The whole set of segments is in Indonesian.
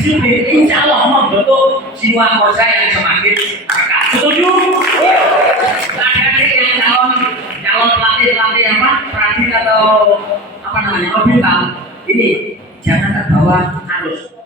disiplin, insya Allah membentuk jiwa kerja yang semakin berkah. Setuju? Adik-adik yang calon pelatih apa? Pelatih atau apa namanya? Bintang. Ini jangan terbawa arus.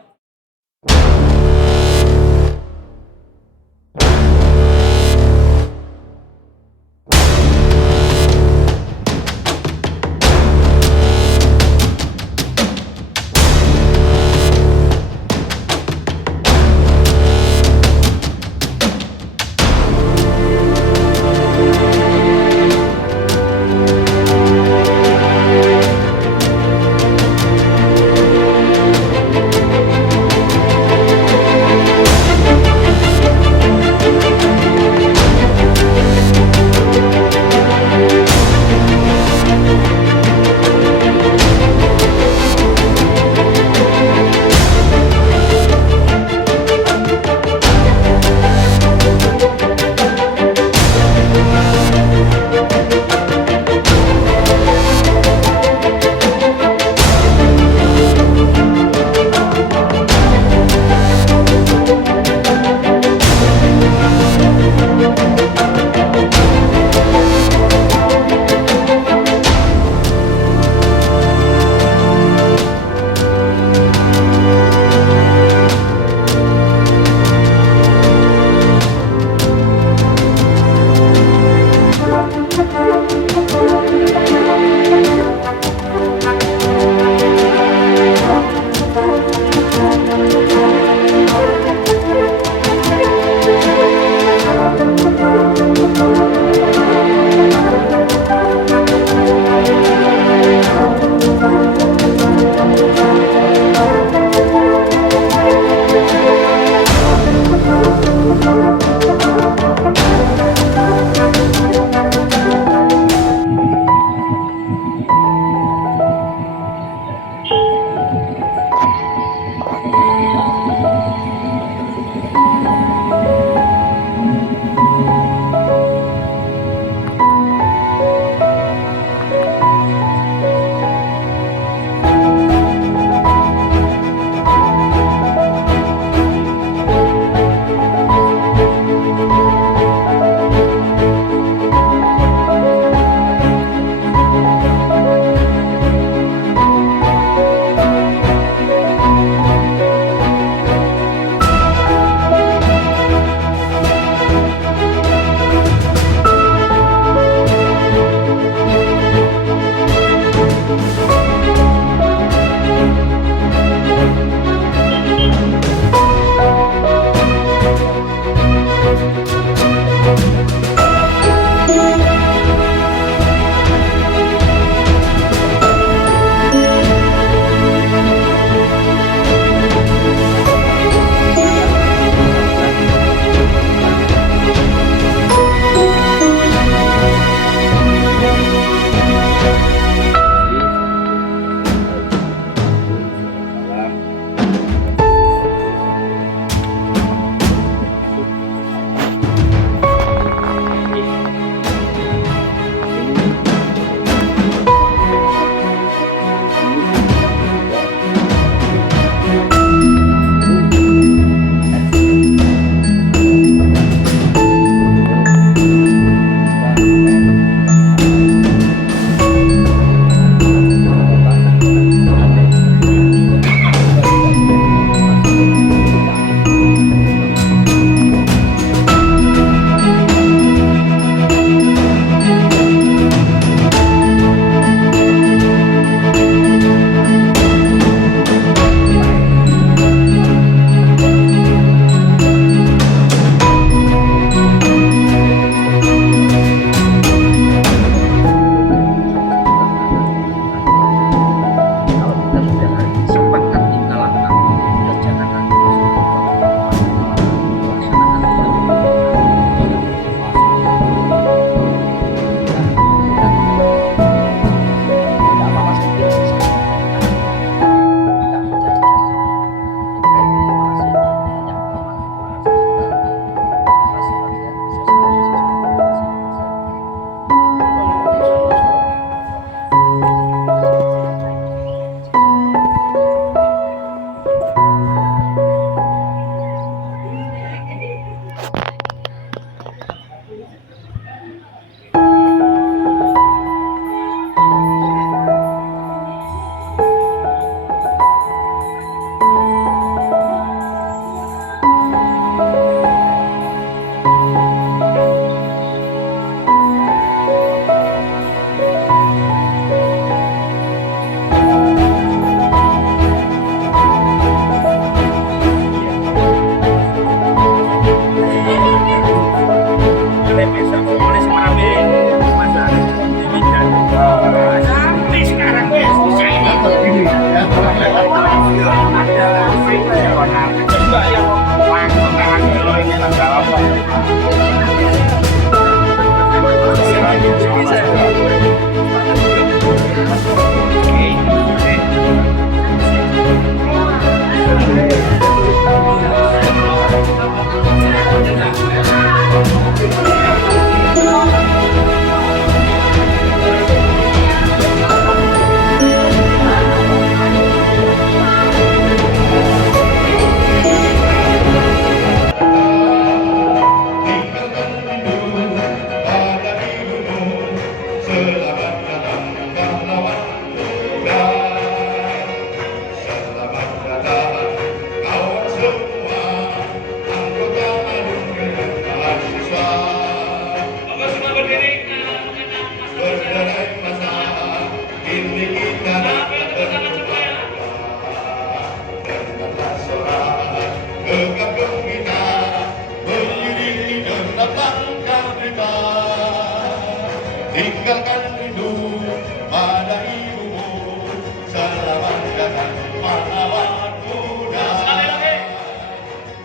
pahlawan muda.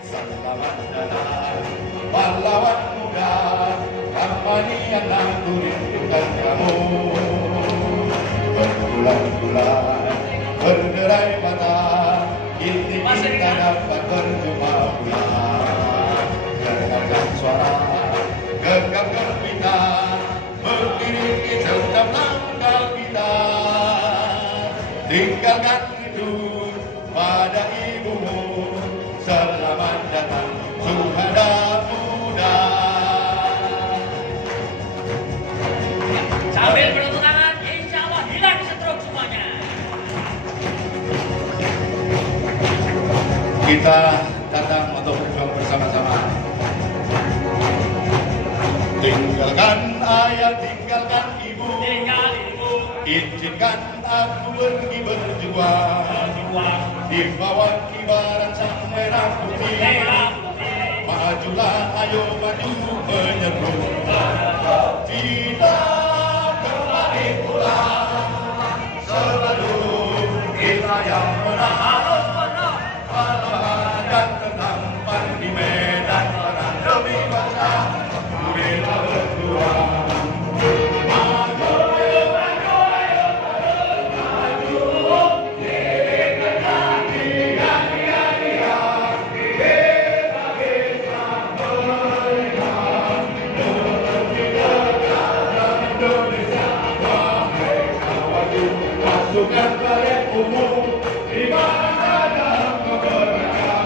Selamat datang pahlawan muda, Armaniana ku rindukan kamu. Berbulan-bulan berderai mata, kini kita dapat berjumpa pulang. Dengarkan suara gegap gempita, mengiringi setiap langkah kita. Tinggalkan hidup pada ibumu, selamat datang Suhada muda. Sambil bertepuk tangan, insya Allah hilang stroke semuanya. Kita datang untuk berjuang bersama-sama. Tinggalkan ayah, tinggalkan ibu, izinkan aku pergi berjuang di bawah kibaran sang merah putih. Majulah, ayo maju menyerbu, kita kembali pulang. Selalu kita yang menang. Dan tertampar di medan perang demi bangsa, bela berjuang. Maju, ayo maju, ayo maju, dia, kita bisa merdeka. Indonesia, wahai kawanku, pasukan balik umum di mana ada kebenaran.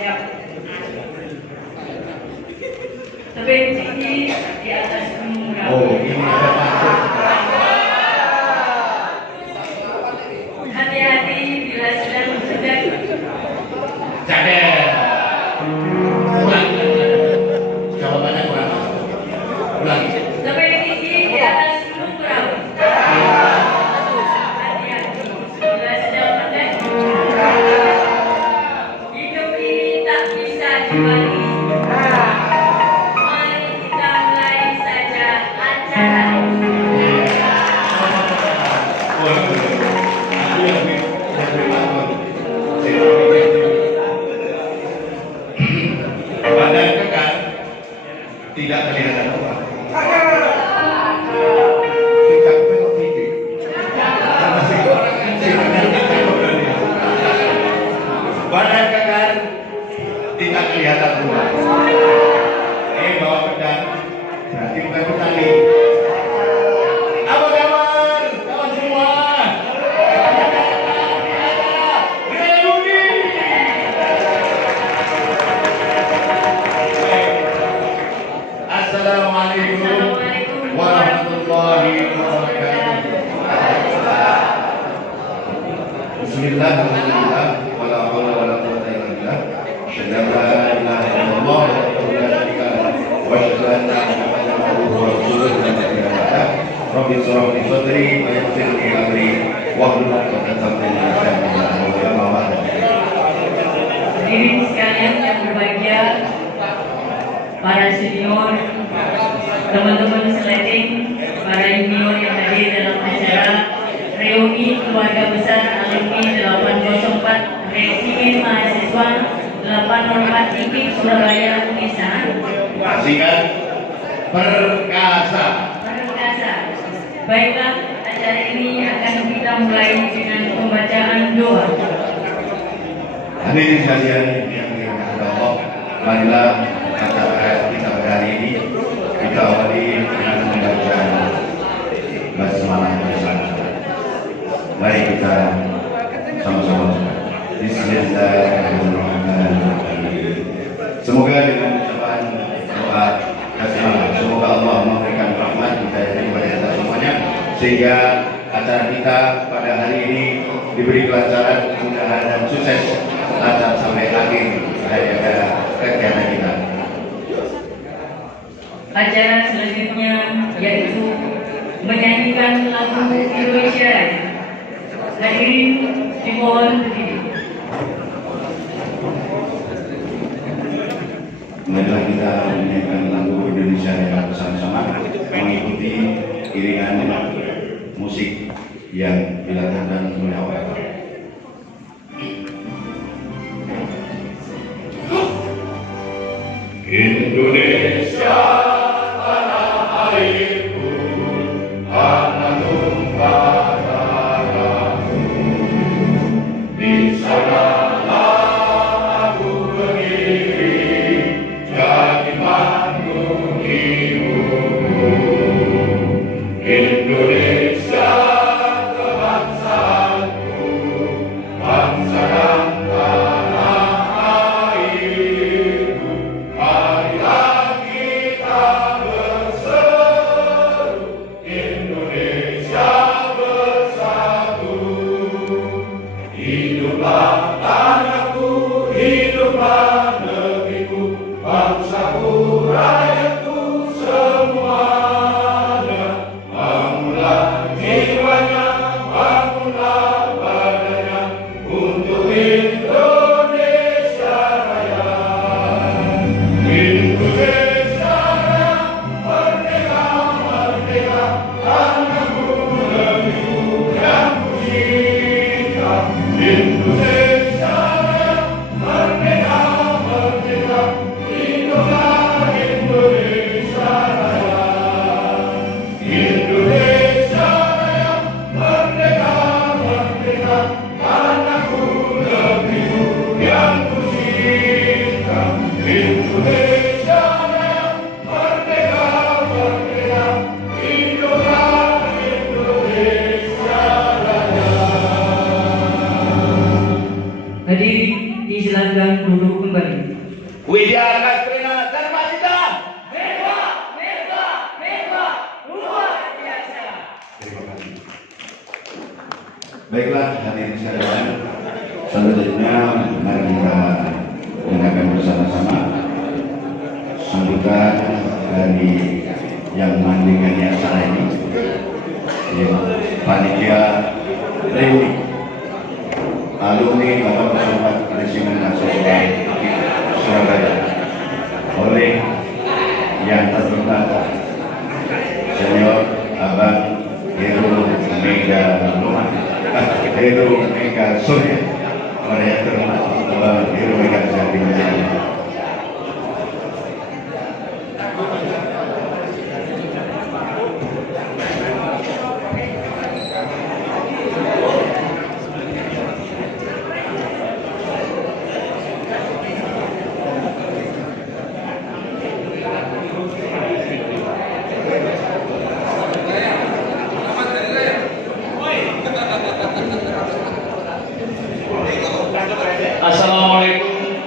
Ya. Tebing tinggi di atas gunung Oh, berapi. ini ada masuk. Hati-hati bila sedang bersedek. Cakep. Ulang. Jawabannya kurang. Ulang. Tebing tinggi di atas gunung berapi. Hati-hati bila sedang bersedek. Hidup ini tak bisa dibagi. Mari kita mulai saja acara. Badan kekar tidak kelihatan orang. Sikap belok tinggi. Badan kekar tidak kelihatan orang. Bawa pedang berarti bukan petani. Apa kabar kawan semua? Reuni. Assalamualaikum warahmatullahi wabarakatuh. Bismillahirrahmanirrahim. Wala haula wala quwwata illa billah. Asyhadu an la ilaha illallah wa la syarika lahu wa asyhadu anna Muhammadan abduhu wa rasuluhu la ilaha illallah. Rabbi shrah li sadri wa yassir li amri wahlul 'uqdatam min lisani yafqahu qawli. Hadirin sekalian yang berbahagia, para senior, teman-teman seleting, para junior yang hadir dalam acara reuni keluarga besar alumni 804 Resimen Mahasiswa 804 IPIK Surabaya Unesa. Kasihkan perkasa. Perkasa. Baiklah, acara ini akan kita mulai dengan pembacaan doa. Hadirin sekalian yang dirahmati Allah, marilah acara kita pada hari ini kita awali dengan membaca basmalah bersama. Mari kita sama-sama. Bismillahirrahmanirrahim. Semoga dengan ucapan doa kasih semoga Allah memberikan rahmat kepada kita semuanya sehingga acara kita pada hari ini diberi kelancaran, kemudahan dan sukses lancar sampai akhir daripada kegiatan kita. Acara selanjutnya yaitu menyanyikan lagu Indonesia Raya. Hadirin dimohon berdiri. Marilah kita menyanyikan lagu Indonesia Raya bersama-sama mengikuti iringan musik yang dilakukan oleh orkestra. Indonesia tanah airku, tanah tumpah darahku. Di sanalah aku berdiri, jadi mantu ibumu. Indonesia kebangsaanku, bangsa dan tanah airku. Marilah kita berseru, Indonesia bersatu. Hiduplah tanahku, hiduplah negeriku, bangsaku, rakyatku semuanya. Bangunlah jiwanya, bangunlah badannya untuk Indonesia Raya. Indonesia Raya, merdeka, merdeka, tanahku, negeriku yang kucinta. Indonesia Raya, merdeka, merdeka, hiduplah Indonesia Raya. Indonesia Raya, merdeka, merdeka, tanahku, negeriku yang kucinta. Indonesia Raya, merdeka, merdeka, hiduplah Indonesia Raya. Hadirin disilakan duduk kembali. Widya Katrina Darmasita. Luar biasa. Terima kasih. Baiklah hadirin sekalian, selanjutnya mari kita dengarkan bersama-sama sambutan dari yang memandikan acara ini, panitia reuni alumni Bapak Pesawat Resimen Nasional Surabaya oleh yang terhormat Senior Abang Heru Mega Surya, oleh yang terhormat Abang Heru Mega Surya. Assalamualaikum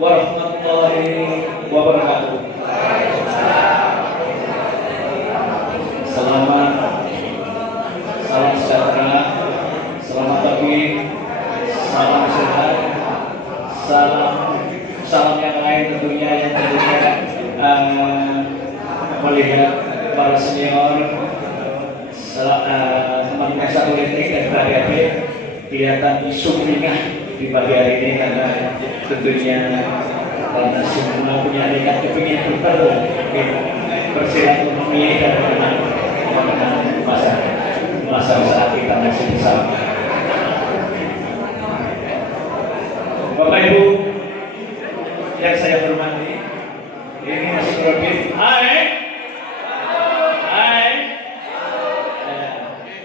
warahmatullahi wabarakatuh. Selamat, salam sejahtera, selamat pagi, salam sehat, salam yang lain tentunya melihat para senior, teman-teman satu politik dan adik-adik kelihatan sumringah di pagi hari ini karena tentunya karena semua punya niat kepingin bertemu, bersilaturahmi dan mengenang masa saat kita masih bersama. Bapak Ibu yang saya hormati, ini masih produktif. Hai.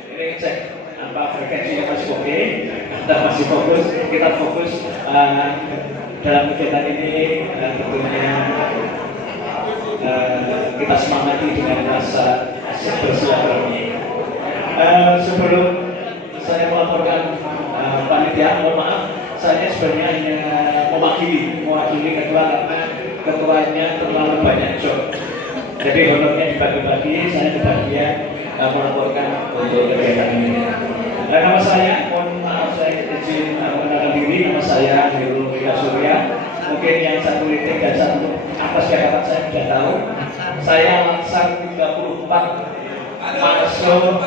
Ini cek apa frekuensinya masih oke. Kita masih fokus, kita fokus dalam kegiatan ini tentunya kita semangati dengan rasa bersilaturahmi. Sebelum saya melaporkan panitia, mohon maaf, saya sebenarnya hanya mewakili ketua karena ketuanya terlalu banyak job. Jadi honornya dibagi-bagi, saya kebagian melaporkan untuk kegiatan ini. Nama saya, mohon maaf saya izin mengenalkan diri, nama saya Heru Mega Surya. Mungkin yang satu titik dan satu atas jabatan saya sudah tahu. Saya langsar 34 masuk.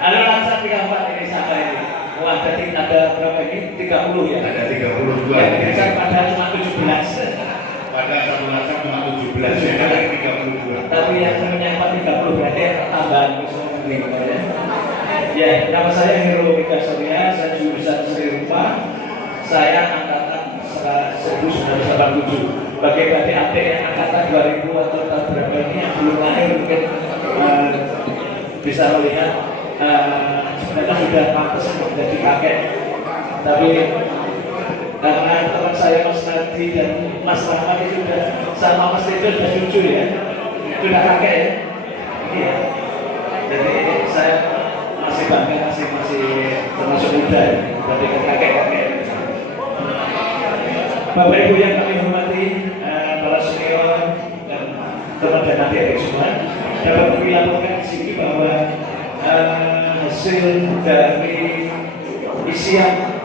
Ada langsar 34 ini siapa ini? Wah, jadi ada berapa ini? 30 ya? Ada 32. Ya, jadi padahal cuma 17. Pada satu langsar cuma 17, ada 32. Tapi yang menyapa 30 berarti tambahan semua ya. Ya, nama saya Heru Mega Surya, saya jurusan Seni Rupa. Saya angkatan 1987. Bagi adik-adik yang angkatan 2000 atau tahun berapa ini yang belum lahir mungkin bisa melihat sebenarnya sudah pantas untuk menjadi kakek. Tapi karena teman saya Mas Nadi dan Mas Rahmat itu sudah sama Mas Tejo sudah jujur ya, sudah kakek ya. Iya. Jadi saya masih bangga, masih termasuk muda, berarti kakek-kakek. Bapak Ibu yang kami hormati, para senior dan teman dan adik-adik semua, dapat dilaporkan di sini bahwa hasil dari isian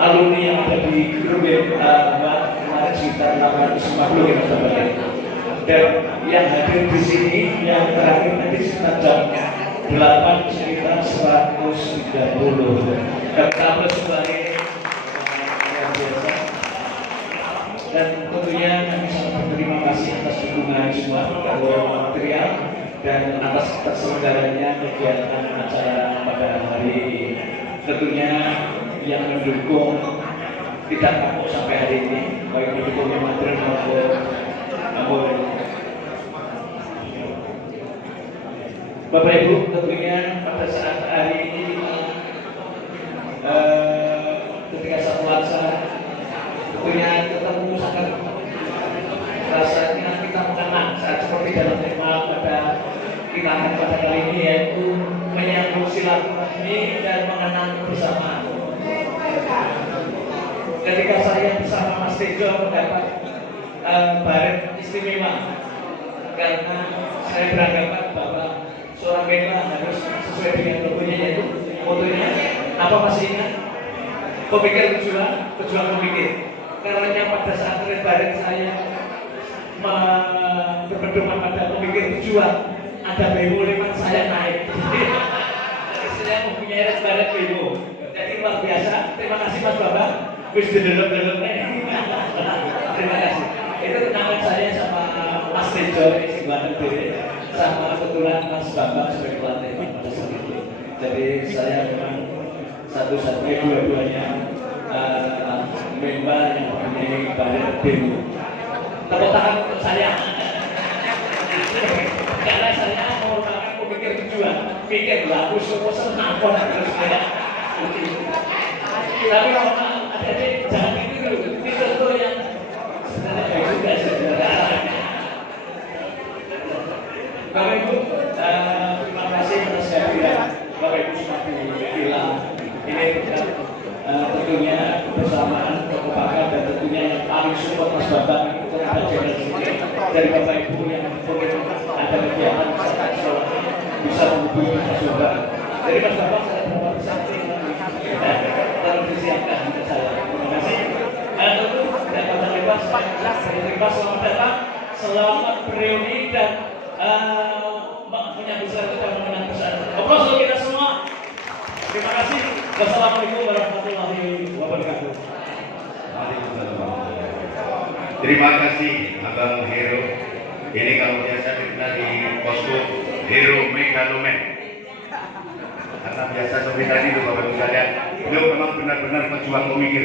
alumni yang ada di grup kemarin sekitar 650 ya Mas. Dan yang hadir di sini yang terakhir nanti sekitar jam 8 sekitar 130. Kita bersembari yang biasa. Dan tentunya kami sangat berterima kasih atas dukungan semua material dan atas terselenggaranya kegiatan acara pada hari ini. Tentunya yang mendukung tidak kapok sampai hari ini, baik mendukung material maupun Bapak Ibu, tentunya pada saat hari ini ketika satu laksana tentunya ketemu sangat rasanya kita mengenang saat seperti dalam tema pada kita akan pada kali ini, yaitu menyambung silaturahmi dan mengenang bersama. ketika saya bersama Mas Tejo mendapat barang istimewa, karena saya beranggapan bahwa seorang Menwa harus sesuai dengan logonya, yaitu motonya apa masih ingat? Pemikir pejuang, pejuang pemikir. Karena pada saat lebaran saya berpedoman pada pemikir pejuang, ada bemo lewat saya naik. Jadi saya mempunyai lebaran bemo. Jadi luar biasa. Terima kasih Mas Bambang. Wis delok-deloknya. Terima kasih. Itu kenangan saya sama Mas Tejo si Banten Diri, sama kebetulan Mas Bambang sebagai pelatih pada saat itu. Jadi saya memang satu-satunya dua-duanya member yang mempunyai badan demo. Tepuk tangan untuk saya. Karena saya merupakan pemikir pejuang, pikir lah, aku semua senang kok terus saya. Tapi kalau ada jangan itu dulu, itu yang sebenarnya baik juga sebenarnya. Bapak Ibu, terima kasih atas kehadiran Bapak Ibu semua di villa ini. Tentunya kebersamaan, kekompakan, dan tentunya yang paling support Mas Bambang terhadap channel ini dari Bapak Ibu yang mungkin ada kegiatan bisa menghubungi Mas Bambang. Dari Mas Bambang saya dapat saksi tolong disiapkan untuk saya. Terima kasih. Tentu tidak kata bebas, terima selamat datang, selamat bereuni dan menyambut selamat dan menang besar. Oke, kita semua. Terima kasih. Wassalamualaikum warahmatullahi wabarakatuh. Terima kasih Abang Hero. Ini kalau biasa kita di posko Hero Megaloman. Karena biasa seperti tadi itu Bapak Ibu sekalian, beliau memang benar-benar pejuang pemikir.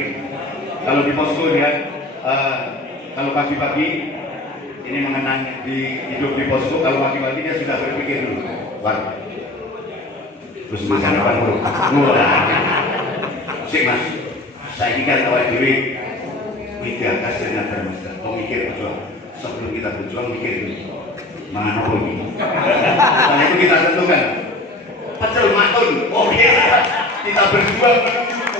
Kalau di posko dia, kalau pagi-pagi ini mengenang di hidup di posko, kalau pagi-pagi dia sudah berpikir dulu. Wah, terus makan apa dulu? Sik Mas, saya ingin awal diri media kas dengan termasuk pemikir berjuang. Sebelum kita berjuang mikir dulu, mana apa ini? Karena itu kita tentukan pecel matun. Oke, kita berjuang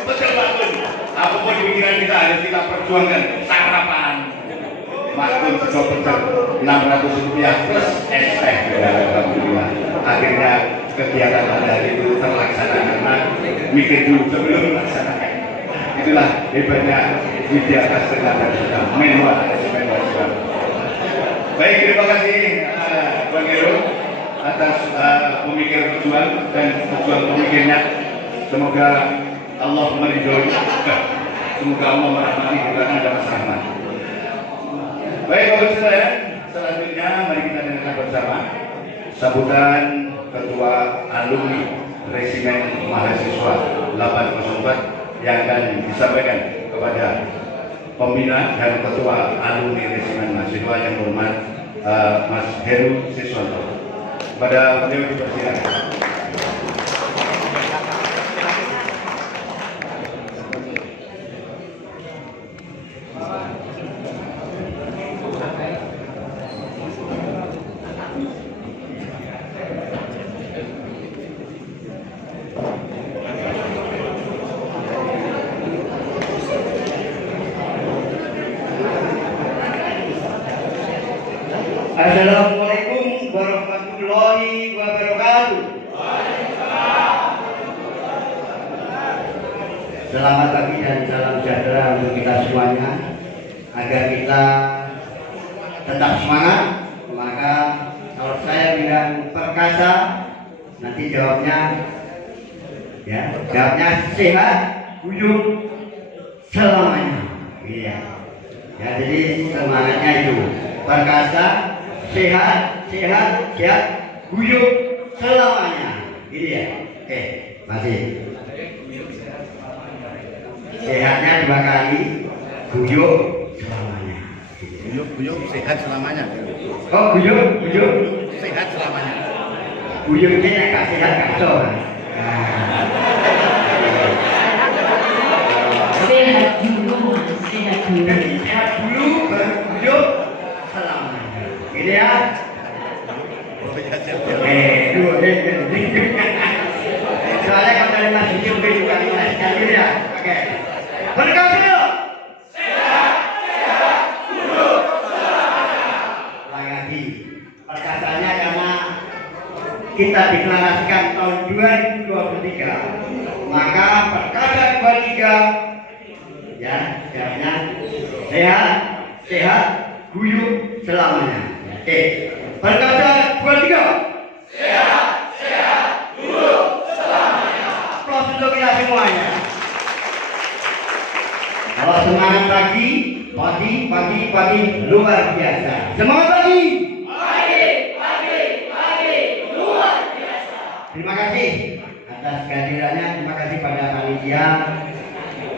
pecel matun. Apapun pikiran kita harus kita perjuangkan. Sarapan matun sego pecel Rp600 plus es teh. Alhamdulillah. Akhirnya kegiatan pada hari itu terlaksana karena mikir dulu sebelum melaksanakan. Itulah hebatnya media kas dan sudah Menwa. Baik, terima kasih Bang Hero atas pemikir pejuang dan pejuang pemikirnya. Semoga Allah meridhoi, semoga Allah merahmati karena ada masalah. Baik Bapak sekalian, selanjutnya mari kita dengarkan bersama sambutan Ketua Alumni Resimen Mahasiswa 804 yang akan disampaikan kepada pembina dan Ketua Alumni Resimen Mahasiswa yang berhormat Mas Heru Siswanto. Pada beliau dipersilakan. Assalamualaikum warahmatullahi wabarakatuh. Selamat pagi dan salam sejahtera untuk kita semuanya. Agar kita tetap semangat, maka kalau saya bilang perkasa, nanti jawabnya sehat, guyup selamanya. Iya. Ya, jadi semangatnya itu perkasa, sehat, guyup selamanya. Gitu ya. Oke, masih. Sehatnya 2 kali, guyup selamanya. Guyup sehat selamanya. Oh, guyup Sehat selamanya. guyupnya agak sehat kacau. Jadi sehat dulu, baru guyup selamanya. Gitu ya. Soalnya kalau dari Mas Yusuf juga kita sekali ya. Oke. Berkasih. kita deklarasikan tahun 2023, maka Perkasa 23 ya sehatnya sehat guyup selamanya. Oke, Perkasa 23 sehat guyup selamanya. Aplaus untuk kita semuanya. Kalau semangat pagi luar biasa. Semangat pagi luar biasa. Terima kasih atas kehadirannya, terima kasih pada panitia,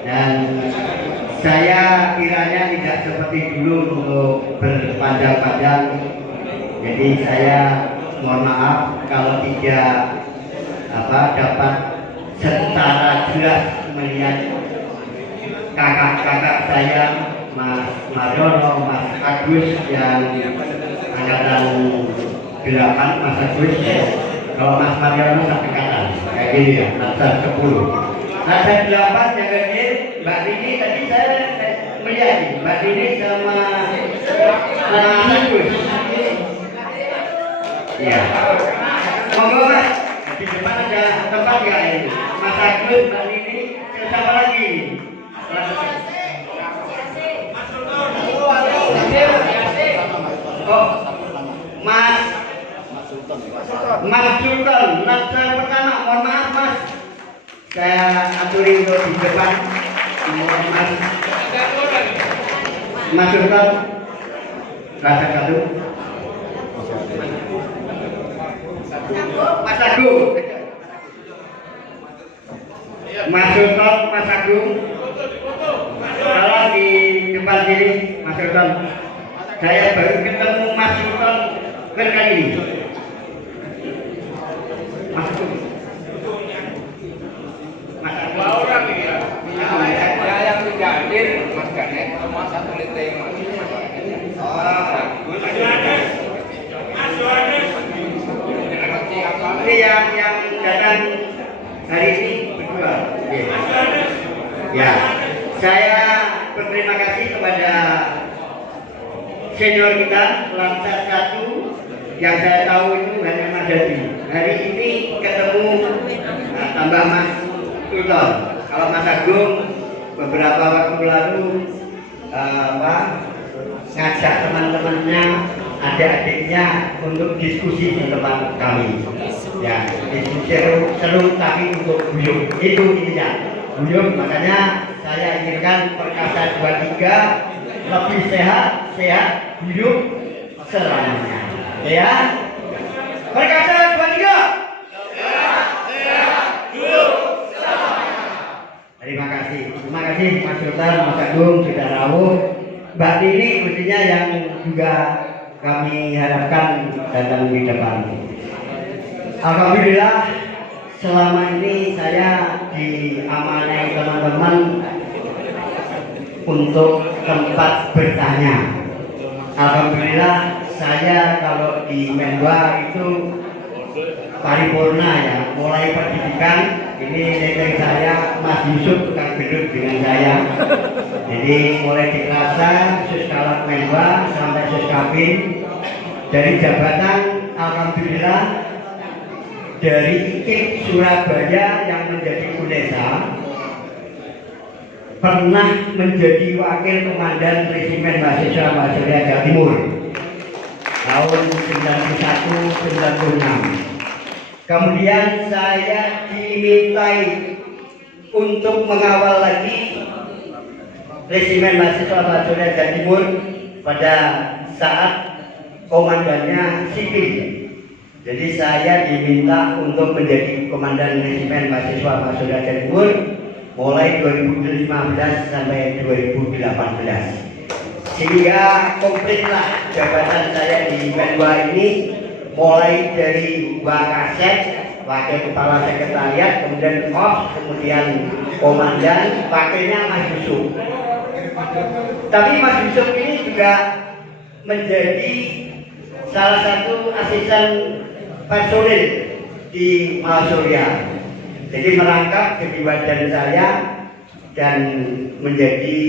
dan saya kiranya tidak seperti dulu untuk berpanjang-panjang. Jadi saya mohon maaf kalau tidak dapat secara jelas melihat kakak-kakak saya, Mas Mariono, Mas Agus yang angkatan 8, Mas Agus. Kalau Mas Mariono angkatan kayak gini ya, angkatan 10. Angkatan 8 yang gede, Mbak Dini tadi saya melihat Mbak Dini sama Mas Agus. Iya. Monggo Mas, di depan ada tempat nggak ini? Mas Agus, Mbak Dini, siapa lagi? Oh, Mas Sultan, nasar pertama, mohon maaf Mas, saya aturi untuk di depan. Mas Sultan, rasa satu. Mas Agung, Mas Sultan, Mas Agung. Kalau di depan sini, Mas Sultan, saya baru ketemu Mas Sultan kali ini. Mas Agung, Mas Agung. Orang ini ya. Saya yang tidak hadir, Mas Ganet, sama satu leteng. Ini yang datang hari ini berdua. Ya, saya berterima kasih kepada senior kita Lansar 1 yang saya tahu itu hanya Mas Dadi. Hari ini ketemu tambah Mas Sultan. Kalau Mas Agung beberapa waktu lalu ngajak teman-temannya, adik-adiknya untuk diskusi di tempat kami. Ya, diskusi seru tapi untuk guyup. Itu intinya. Guyup, makanya saya inginkan Perkasa 23 lebih sehat guyup selamanya. Ya. Perkasa 23 sehat guyup selamanya. Terima kasih Mas Sultan, Mas Agung sudah rawuh. Mbak Tini mestinya yang juga kami harapkan datang di depan. Alhamdulillah selama ini saya diamanai teman-teman untuk tempat bertanya. Alhamdulillah saya kalau di Menwa itu paripurna ya, mulai pendidikan ini nenek saya Mas Yusuf tukang gedung dengan saya. Jadi mulai di Kelasa, Suskalat Menwa sampai Suskapin, dari jabatan alhamdulillah dari IKIP Surabaya yang menjadi UNESA, pernah menjadi wakil komandan Resimen Mahasiswa Jawa Timur tahun 91-96. Kemudian saya dimintai untuk mengawal lagi Resimen Mahasiswa Jawa Timur pada saat komandannya sipil. Jadi saya diminta untuk menjadi komandan Resimen Mahasiswa Jawa Timur mulai 2015 sampai 2018. Sehingga komplitlah jabatan saya di Menwa ini, mulai dari Wakasek, wakil kepala sekretariat, kemudian OS, kemudian komandan, wakilnya Mas Yusuf. Tapi Mas Yusuf ini juga menjadi salah satu asisten personil di Mahasurya. Jadi merangkap jadi badan saya dan menjadi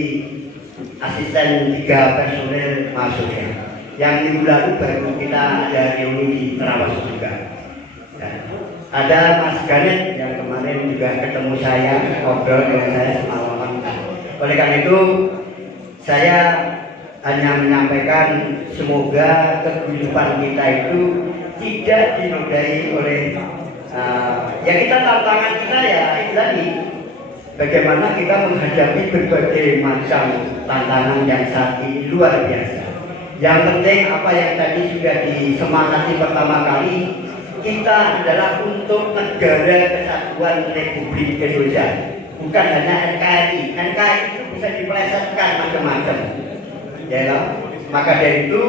asisten 3 personil Mahasurya. Yang minggu lalu baru kita ada reuni di Terawas juga. Ada Mas Ganet yang kemarin juga ketemu saya, ngobrol dengan saya semalaman. Oleh karena itu, saya hanya menyampaikan semoga kehidupan kita itu tidak dinodai oleh ya kita tantangan kita ya itu tadi bagaimana kita menghadapi berbagai macam tantangan yang saat ini luar biasa. Yang penting apa yang tadi sudah disemangati pertama kali, kita adalah untuk negara kesatuan Republik Indonesia, bukan hanya NKRI. NKRI itu bisa dipelesetkan macam-macam. Ya, maka dari itu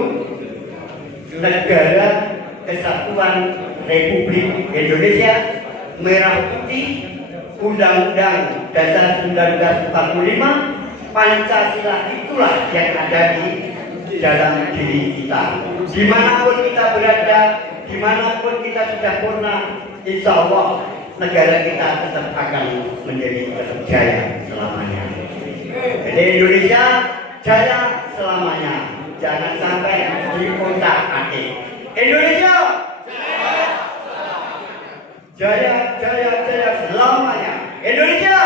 negara kesatuan Republik Indonesia, merah putih, Undang-Undang Dasar 1945, Pancasila itulah yang ada di dalam diri kita. Dimanapun kita berada, dimanapun kita sudah purna, insya Allah negara kita tetap akan menjadi jaya selamanya. Jadi Indonesia jaya selamanya, jangan sampai dikontak-atik. Indonesia jaya, jaya, jaya selamanya. Indonesia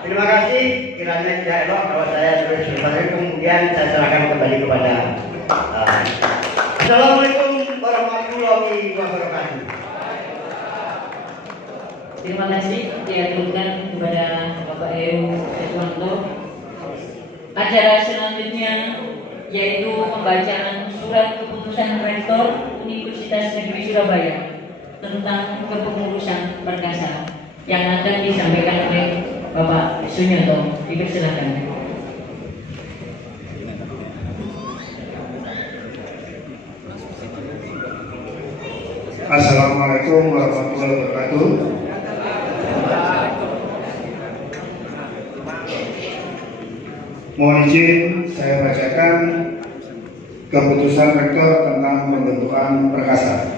terima kasih. Kiranya tidak elok kalau saya terus bertanya, kemudian saya serahkan kembali kepada Assalamualaikum warahmatullahi wabarakatuh. Terima kasih diaturkan kepada Bapak Heru Siswanto. Acara selanjutnya yaitu pembacaan surat keputusan Rektor Universitas Negeri Surabaya tentang kepengurusan perkasa yang akan disampaikan oleh Bapak Sunyoto. Dipersilakan. Assalamualaikum warahmatullahi wabarakatuh. Mohon izin saya bacakan keputusan Rektor tentang pembentukan perkasa.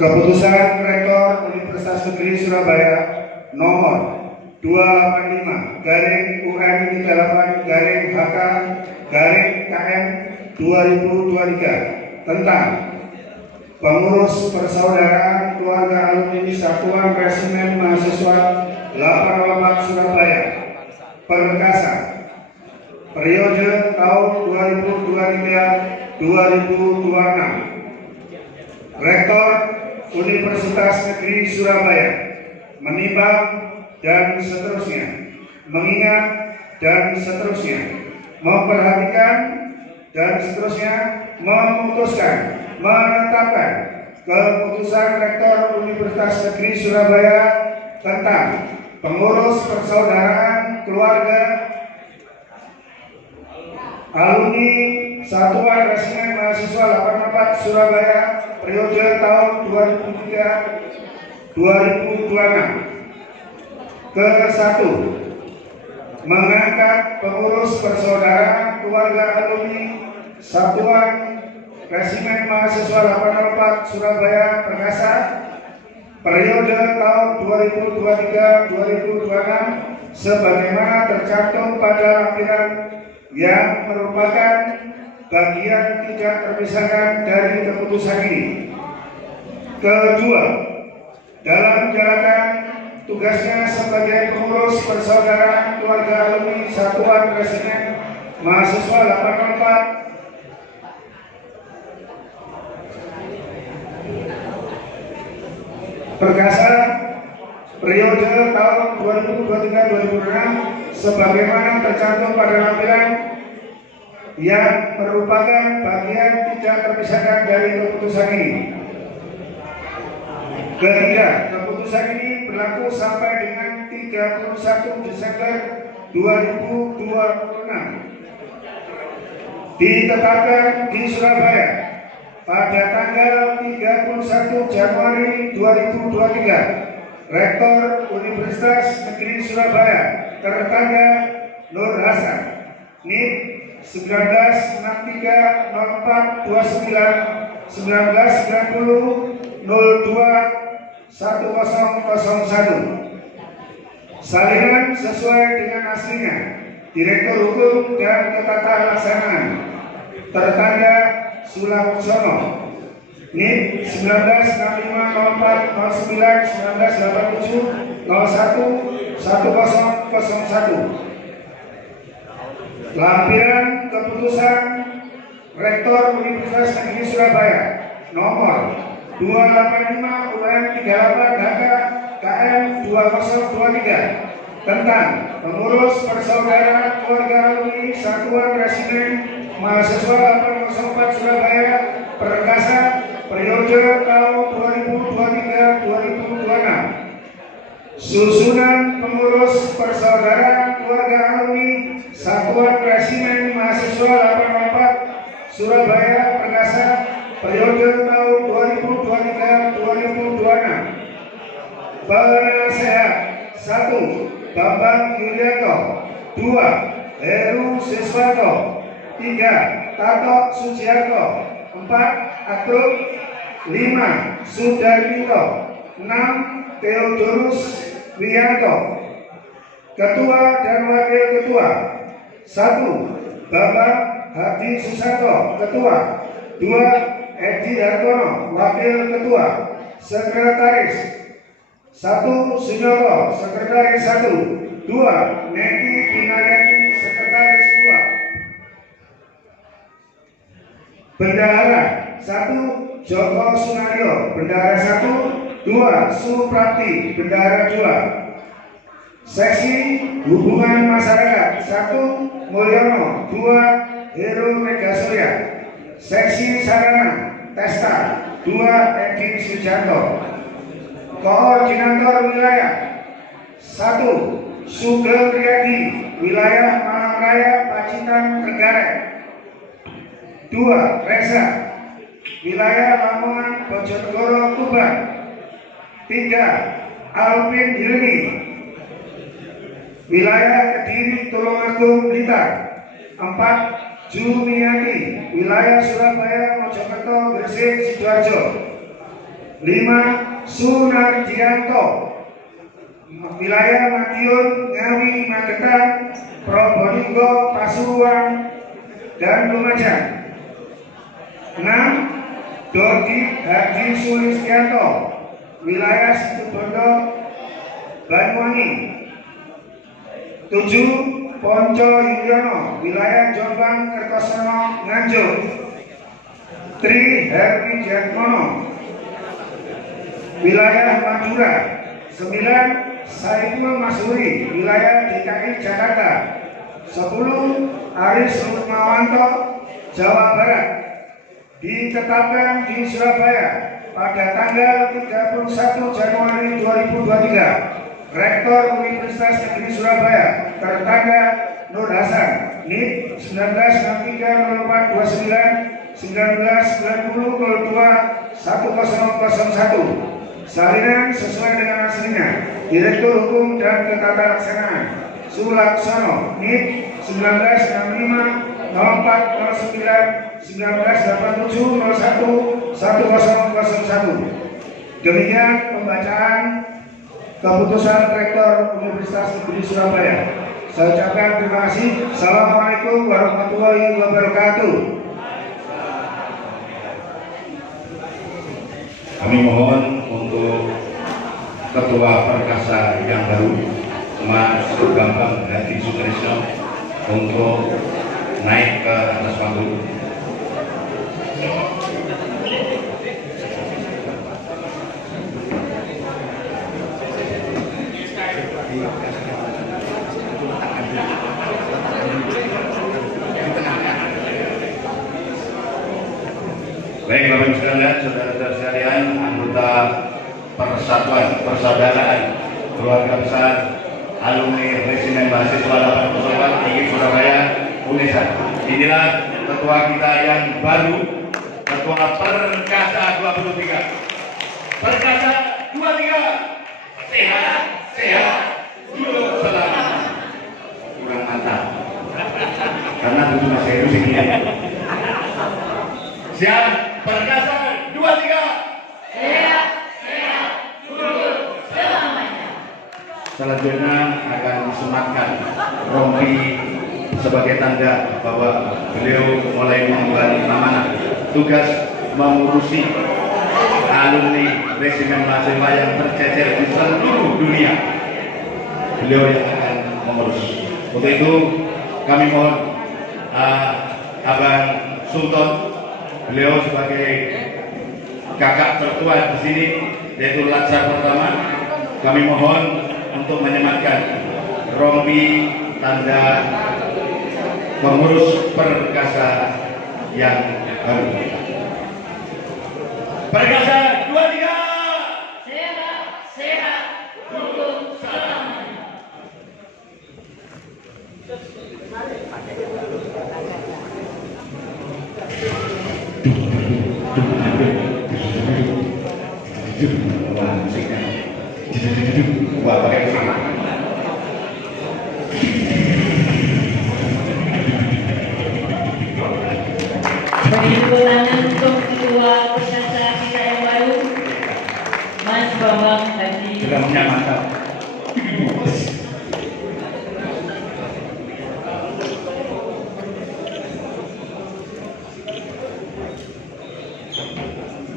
Keputusan Rektor Universitas Negeri Surabaya nomor 285/UN38/HK/KM 2023 tentang pengurus persaudaraan keluarga alumni Satuan Resimen Mahasiswa 804 Surabaya Perkasa periode tahun 2023-2026. Rektor Universitas Negeri Surabaya menimbang dan seterusnya, mengingat dan seterusnya, memperhatikan dan seterusnya, memutuskan, menetapkan keputusan Rektor Universitas Negeri Surabaya tentang pengurus persaudaraan keluarga alumni Satuan Resimen Mahasiswa 804 Surabaya periode tahun 2023-2026. Ke-1, mengangkat pengurus persaudaraan keluarga alumni Satuan Resimen Mahasiswa 804 Surabaya Perkasa periode tahun 2023-2026 sebagaimana tercantum pada lampiran yang merupakan bagian tidak terpisahkan dari keputusan ini. Kedua, dalam menjalankan tugasnya sebagai pengurus persaudaraan keluarga alumni Satuan Resimen Mahasiswa 804 Perkasa periode tahun 2023-2026 sebagaimana tercantum pada lampiran yang merupakan bagian tidak terpisahkan dari keputusan ini. Ketiga, keputusan ini berlaku sampai dengan 31 Desember 2026. Ditetapkan di Surabaya pada tanggal 31 Januari 2023, Rektor Universitas Negeri Surabaya tertanda Nur Hasan, NIP 1993-1990-02-1001. Salinan sesuai dengan aslinya, Direktur Hukum dan Ketatalaksanaan, tertanda Sulawsono. NIP 1965091987011001. Lampiran keputusan Rektor Universitas Negeri Surabaya nomor 285 UM 38 HK KM 2023 tentang pengurus persaudaraan keluarga alumni Satuan Resimen Mahasiswa 804 Surabaya Perkasa periode tahun 2023-2026. Susunan pengurus persaudaraan keluarga alumni Satuan Resimen Mahasiswa 804 Surabaya Perkasa periode tahun 2023-2026. Penasehat 1. Bambang Yulianto. 2. Heru Siswanto. 3. Tato Sujiarto. 4. Atruk. 5. Sudarminto. 6. Theodorus Wiyanto. Ketua dan Wakil Ketua 1. Bapak Hadi Susanto, Ketua. 2. Edi Hartono, Wakil Ketua. Sekretaris 1. Sunyoto, Sekretaris 1. 2. Neti Pinayani, Sekretaris 2. Bendahara 1. Joko Sunario, Bendahara 1. 2. Suprapti, Bendahara 2. Seksi Hubungan Masyarakat 1. Mulyono. 2. Heru Megasurya. Seksi Sarana Testa 2. Edi Sujanto. Koordinator Wilayah 1. Sugeng Riyadi, Wilayah Malang Raya Pacitan Trenggalek. 2. Reza, Wilayah Lamongan Bojonegoro Tuban. 3. Alvin Hilmi, Wilayah Kediri Tulungagung Blitar. 4. Jumiati, Wilayah Surabaya Mojokerto Gresik Sidoarjo. 5. Sunardianto, Wilayah Madiun Ngawi Magetan Probolinggo Pasuruan dan Lumajang. 6. Dodi Hadi Sulistianto, Wilayah Situbondo Banyuwangi. 7. Ponco Yudhoyono, Wilayah Jombang Kertosono Nganjuk. 3. Herwi Jatmono, Wilayah Madura. 9. Saiful Masuri, Wilayah DKI Jakarta. 10. Aris Rukmawanto, Jawa Barat. Ditetapkan di Surabaya pada tanggal 31 Januari 2023. Rektor Universitas Negeri Surabaya tertanda Nur Hasan, NIP 19630429 1990021001. Salinan sesuai dengan aslinya. Direktur Hukum dan Ketatalaksanaan Sulawsono, NIP 1965 1987011001. Demikian pembacaan keputusan Rektor Universitas Negeri Surabaya. Saya ucapkan terima kasih. Assalamualaikum warahmatullahi wabarakatuh. Kami mohon untuk Ketua Perkasa yang baru, Mas Bambang Hadi Sutrisno, untuk naik ke atas panggung. Baik Bapak Ibu sekalian, saudara-saudara sekalian, anggota Persatuan Persaudaraan Keluarga Besar Alumni Resimen Mahasiswa 804 IGI Surabaya UNESA. Inilah ketua kita yang baru, Ketua Perkasa 23. Perkasa 23. Sehat, sehat, duduk selamat. Kurang mantap. Karena itu masih harus ini. Siap, Perkasa 23. Sehat, sehat, duduk selamanya. Selanjutnya akan disematkan rompi sebagai tanda bahwa beliau mulai mengemban amanah tugas mengurusi alumni Resimen Mahasiswa yang tercecer di seluruh dunia. Beliau yang akan mengurus. Untuk itu kami mohon Abang Sultan, beliau sebagai kakak tertua di sini, yaitu Latsar pertama, kami mohon untuk menyematkan rompi tanda pengurus Perkasa yang baru. Perkasa 23. Sehat untuk selamanya. Wah, pakai musik. Beri tepuk tangan untuk ketua Perkasa kita yang baru, Mas Bambang Hadi. Drumnya mantap.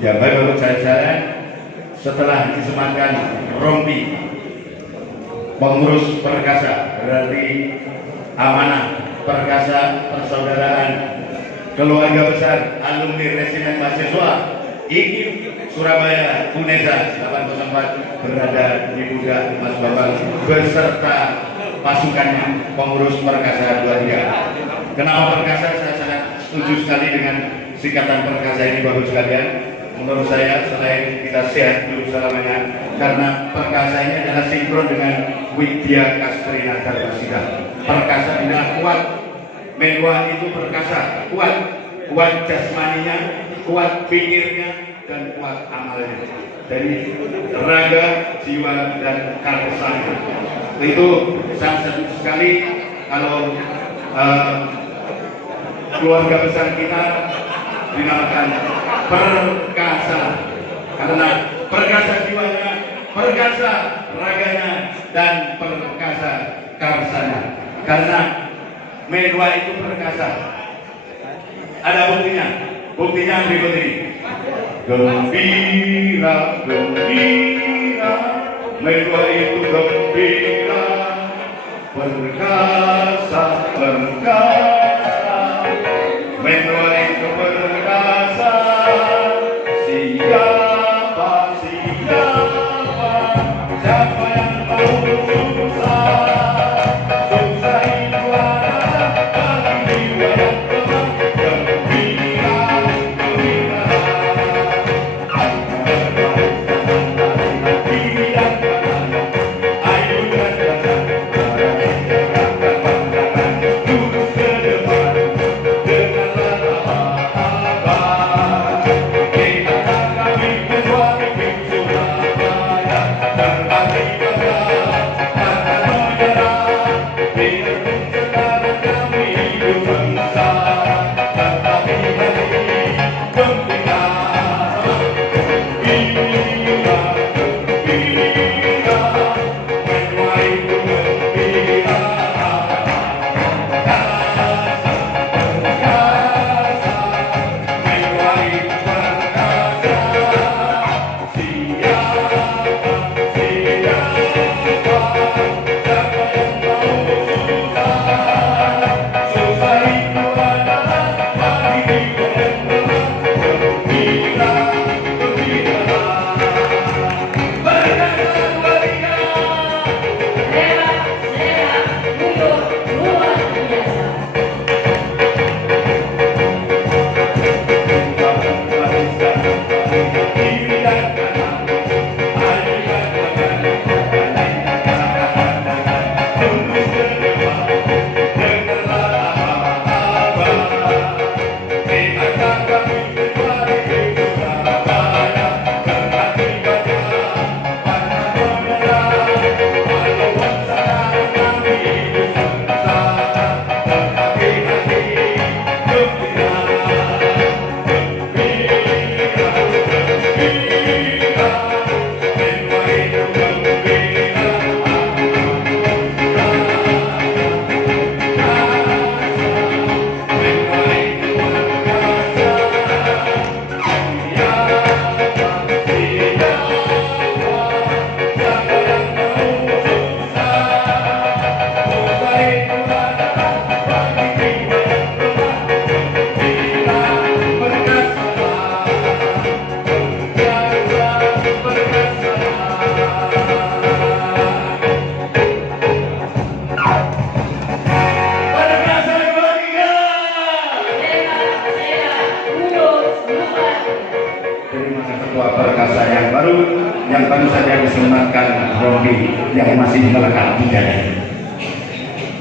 Ya, baik untuk saya setelah disematkan rompi pengurus Perkasa, berarti amanah Perkasa persaudaraan keluarga besar alumni Resimen Mahasiswa IKIP Surabaya UNESA 804 berada di pundak Mas Bambang beserta pasukannya pengurus Perkasa 23. Kenapa Perkasa? Saya sangat setuju sekali dengan singkatan Perkasa ini, Bapak sekalian. Menurut saya selain kita sehat dulu selamanya, karena Perkasa ini adalah sinkron dengan Widya Kastrina Dharmasida. Perkasa adalah kuat, Menwa itu perkasa, kuat jasmaninya, kuat pikirnya, dan kuat amalnya. Dari raga, jiwa, dan karsannya. Itu sangat setuju sekali kalau keluarga besar kita dinamakan Perkasa, karena perkasa jiwanya, perkasa raganya, dan perkasa karsanya. Karena Menwa itu perkasa. Ada buktinya berikut ini. Gembira, gembira, Menwa itu gembira, perkasa, perkasa, Menwa itu perkasa. Siapa yang mau susah itu ada bagi jiwa yang lemah. Gembira, gembira, ayo dan yang masih melekat di dada.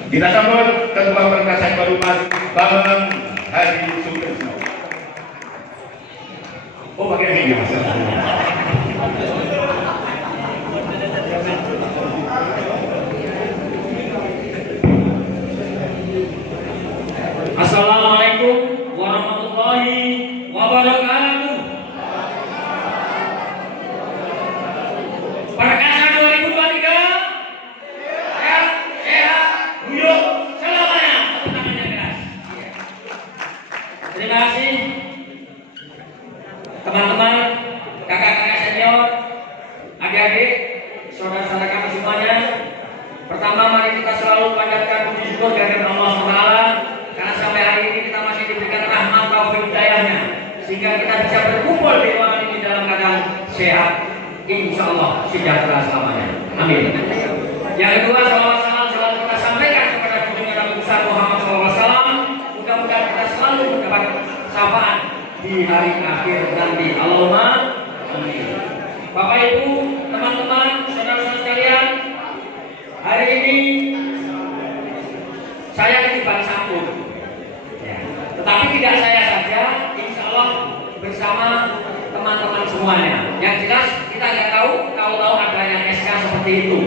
Kita sambut Ketua Perkasa Perumahan Bambang Hadi Sutrisno. Oh, pakai ini Mas. Assalamualaikum warahmatullahi wabarakatuh. Perkasa 2023. Sehat, guyup, selamanya. Tangannya keras. Terima kasih teman-teman, kakak-kakak senior, adik-adik, saudara-saudara kami semuanya. Pertama, mari kita selalu panjatkan puji syukur kepada Allah SWT, karena sampai hari ini kita masih diberikan rahmat taufik hidayahnya, sehingga kita bisa berkumpul di ruangan ini dalam keadaan sehat, insya Allah sejahtera selamanya. Amin. Yang kedua, salawat salam selalu kita sampaikan kepada junjungan Nabi besar Muhammad SAW. Mudah-mudahan kita selalu mendapat syafaat di hari akhir nanti. Allahumma amin. Bapak Ibu, teman-teman, saudara-saudara sekalian, hari ini saya ketiban sambut, ya. Tetapi tidak saya saja, insya Allah bersama teman-teman semuanya. Yang jelas kita nggak tahu kalau ada yang SK seperti itu.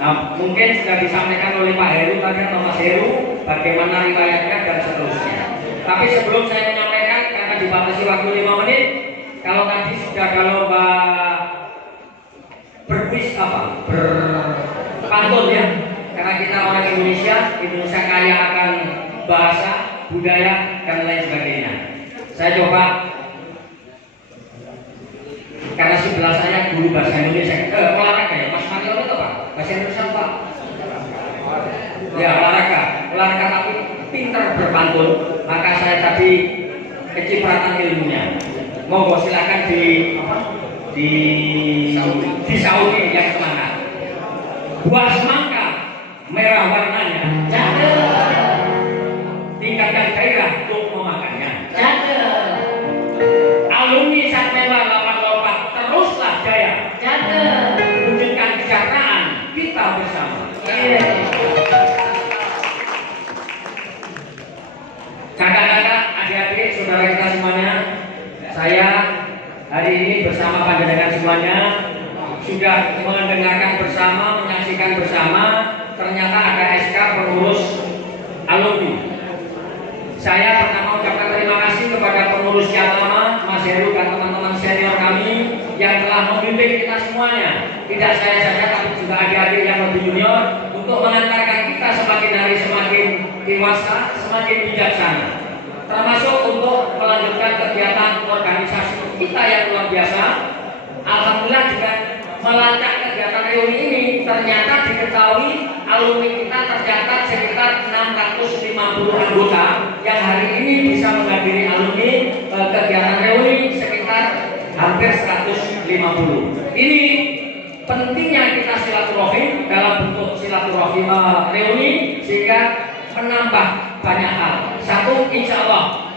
Nah, mungkin sudah disampaikan oleh Pak Heru tadi atau Mas Heru bagaimana riwayatnya dan seterusnya. Tapi sebelum saya menyampaikan, karena dibatasi waktu 5 menit, kalau tadi sudah ada lomba berkuis berpantun ya, karena kita orang Indonesia kaya akan bahasa, budaya dan lain sebagainya. Saya coba, karena sebelah saya guru bahasa Indonesia, olahraga ya, Mas Mario itu Pak, bahasa Indonesia Pak. Ya olahraga tapi pintar berpantun, maka saya tadi kecipratan ilmunya. Monggo silakan di Saudi yang semangat. Buah semangka merah warnanya, tingkatkan gairah untuk memakannya. Alumni Satmela 8 teruslah jaya. Wujudkan kesejahteraan kita bersama. Kakak-kakak, adik-adik, saudara kita semuanya, saya hari ini bersama panjenengan semuanya sudah mendengarkan bersama, menyaksikan bersama, ternyata ada SK pengurus alumni. Saya pertama ucapkan terima kasih kepada pengurus yang lama, Mas Heru dan teman-teman senior kami yang telah membimbing kita semuanya. Tidak saya saja, tapi juga adik-adik yang lebih junior, untuk mengantarkan kita semakin hari semakin dewasa, semakin bijaksana. Termasuk untuk melanjutkan kegiatan organisasi kita yang luar biasa. Alhamdulillah dengan melacak kegiatan reuni ini, ternyata diketahui alumni kita tercatat sekitar 650 anggota yang hari ini bisa menghadiri alumni kegiatan reuni sekitar hampir 150. Ini pentingnya kita silaturahim dalam bentuk silaturahim reuni, sehingga menambah banyak hal. Satu, insya Allah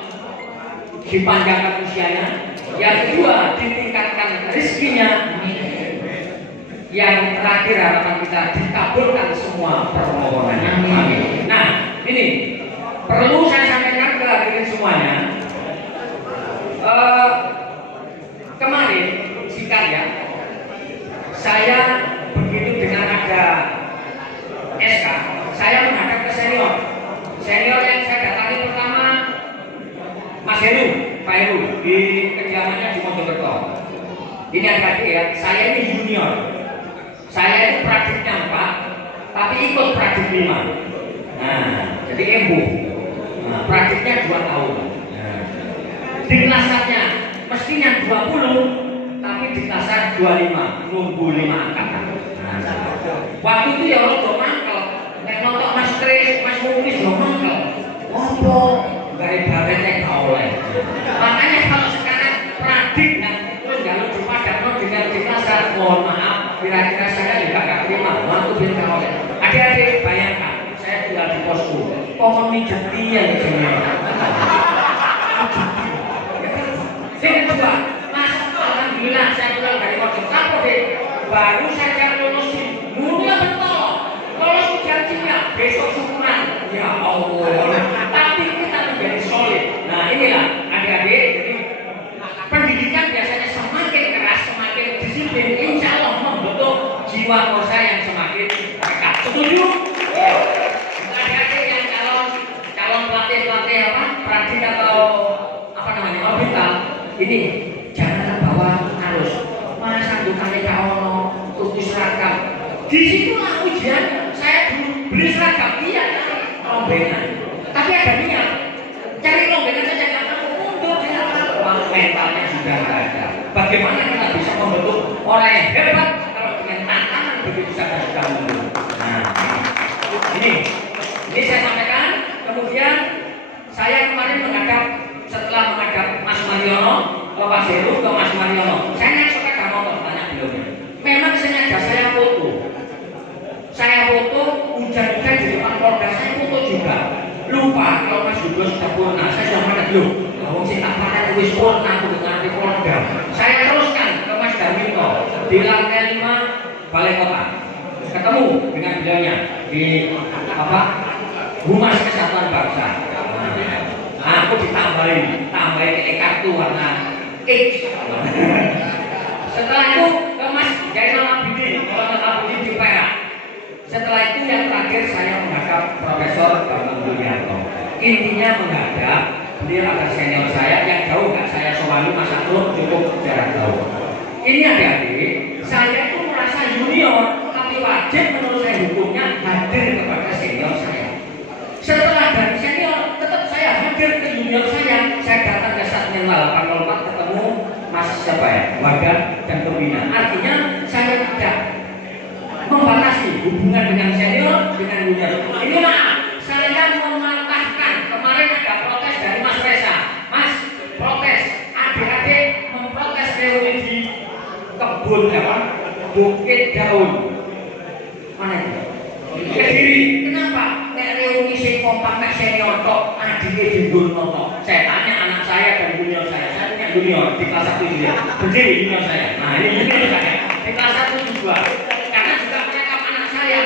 dipanjangkan usianya. Yang kedua, ditingkatkan rezekinya. Yang terakhir, harapan kita dikabulkan semua permohonannya. Amin. Nah, ini perlu saya sampaikan ke hadirin semuanya. Kemarin singkat ya, saya begitu dengan ada SK, saya menghadap ke senior. Senior yang saya datangi pertama Mas Heru, Pak Heru di kediamannya di Mojokerto. Ini adik-adik ya, saya ini junior. Saya itu pradiknya 4, tapi ikut pradik 5. Nah, jadi embuh. Nah, pradiknya 2 tahun. Nah, di kelasnya mestinya 20, tapi di kelasnya 25, nunggu 5 angkatan. Nah, waktu itu ya orang udah mangkel. Nek nonton Mas Tris, Mas Muklis udah mangkel. Apa? Baret-baretnya gak oleh. Makanya kalau sekarang pradik terus jalur dipadamno dengan di kelas, mohon maaf, kira-kira saya juga gak terima. Waktu bintang oleh. Adik-adik bayangkan, saya tinggal di posku. Pohon mijeti yang di sini. Yang kedua, Mas, alhamdulillah saya pulang dari Mojokerto, baru saja lulus. Dunia besok syukuran. Ya Allah. Tapi kita menjadi solid. Nah inilah adik-adik. Jadi pendidikan biasanya semakin keras, semakin disiplin, insya Allah membentuk jiwa korsa yang semakin dekat. Setuju? Ya. Adik-adik yang calon pelatih apa? Pradik atau apa namanya? Orbital. Ini jangan terbawa arus. Masa bukannya Kak Ono tulis seragam. Di situlah ujian. Saya dulu beli seragam, iya cari rombengan. Tapi ada niat. Cari rombengan saja karena mundur dengan mentalnya sudah tidak ada. Bagaimana kita bisa membentuk orang yang hebat kalau dengan tantangan begitu saja sudah mundur. Nah, ini saya sampaikan. Kemudian saya kemarin setelah menghadap Mas Mariono, ke Pak Heru, ke Mas Mariono. Saya naik sepeda motor, tanya beliau. Memang sengaja saya foto. Saya foto hujan-hujan di depan Polda, saya foto juga. Lupa kalau Mas Hugo sudah purna, saya sudah mana belum? Kalau saya tak pakai tulis purna, aku dengan di Polda. Saya teruskan ke Mas Darminto di lantai 5 Balai Kota. Ketemu dengan beliaunya di Humas Kesatuan Bangsa. Aku ditambahin kartu warna X. Setelah itu ke Mas Jainal Abidin, Kolonel Abidin di Perak. Setelah itu yang terakhir saya menghadap Profesor Bambang Yulianto. Intinya menghadap beliau adalah senior saya yang jauh nggak saya sewali masa itu cukup jarak jauh. Ini adik-adik, saya itu merasa junior, tapi wajib menurut saya hukumnya hadir kepada senior saya. Setelah dari senior, tetap saya hadir ke junior saya. Saya datang ke Satmen 804 ketemu Mas siapa ya? Wadah dan pembina. Artinya saya tidak membatasi hubungan dengan senior dengan junior. Ini maaf, saya mematahkan. Kemarin ada protes dari Mas Reza. Mas, protes. Adik-adik memprotes reuni di kebun Bukit Daun. Mana itu? Kediri. Kenapa? Nek reuni sing kompak nek senior tok, adike digono tok. Saya tanya anak saya dan junior saya. Saya punya junior di kelas 1 dia. Berdiri junior saya. Nah, ini junior saya. Di kelas 1 juga. Karena juga menyakap anak saya.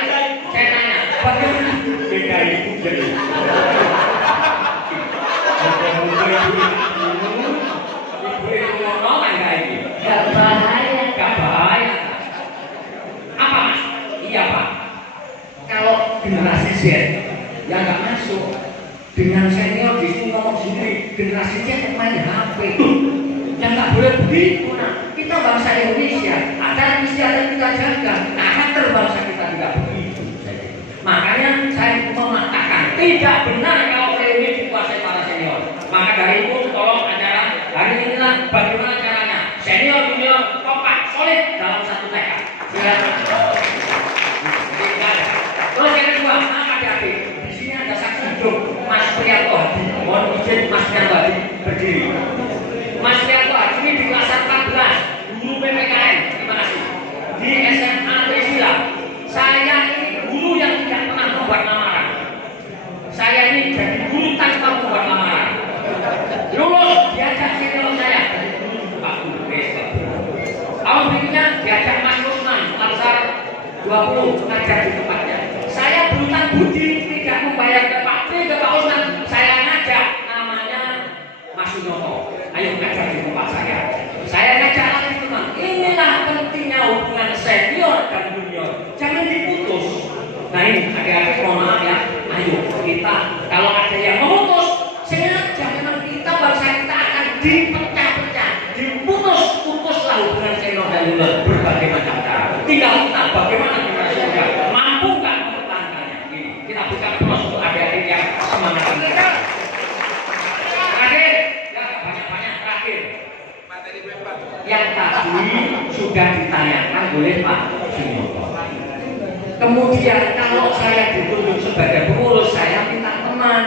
Saya tanya, bagaimana beda ibu jadi? Ibu ngomong enggak ini? Gak bahaya. Gak bahaya. Apa Mas? Iya Pak. Kalau generasi Z yang nggak masuk dengan senior di sini ngomong sendiri, generasi Z yang main HP, yang nggak boleh begitu. Nah, kita bangsa Indonesia, ada istiadat kita jaga, karakter bangsa kita tidak begitu. Makanya saya mematahkan tidak benar kalau reuni dikuasai para senior. Maka dari itu tolong acara hari inilah bagaimana caranya senior junior kompak solid dalam satu tekad. Terus yang kedua, adik-adik, di sini ada saksi hidup Mas Priyanto Hadi. Mohon izin Mas Priyanto Hadi berdiri. Mas Priyanto Hadi ini di kelas 14, guru PPKN. Terima kasih. Di SMA Trisila. Saya ini guru yang tidak pernah membuat lamaran. Saya ini jadi guru tanpa membuat lamaran. Lulus diajak senior saya dari guru Pak Guru besok. Tahun berikutnya diajak Mas Rusman, Lansar 20 ngajar di tempatnya. Saya berhutang budi tidak membayar ke Pak Tri, ke Pak Usman. Saya ngajak namanya Mas Sunoto. Ayo ngajar di tempat saya. Saya ngajak lagi teman. Inilah pentingnya hubungan senior dan junior. Jangan diputus. Nah ini adik-adik mohon maaf ya. Ayo kita kalau ada yang memutus, sengaja memang kita bangsa kita akan dipecah-pecah, diputus-putuslah hubungan senior dan junior berbagai macam cara. Tinggal kita bagaimana kita sudah mampu nggak mempertahankannya. Ini kita bukan plus untuk adik-adik yang semangat. Terakhir, ya banyak-banyak terakhir. Yang tadi sudah ditanyakan oleh Pak Sunoto. Kemudian kalau saya ditunjuk sebagai pengurus, saya minta teman.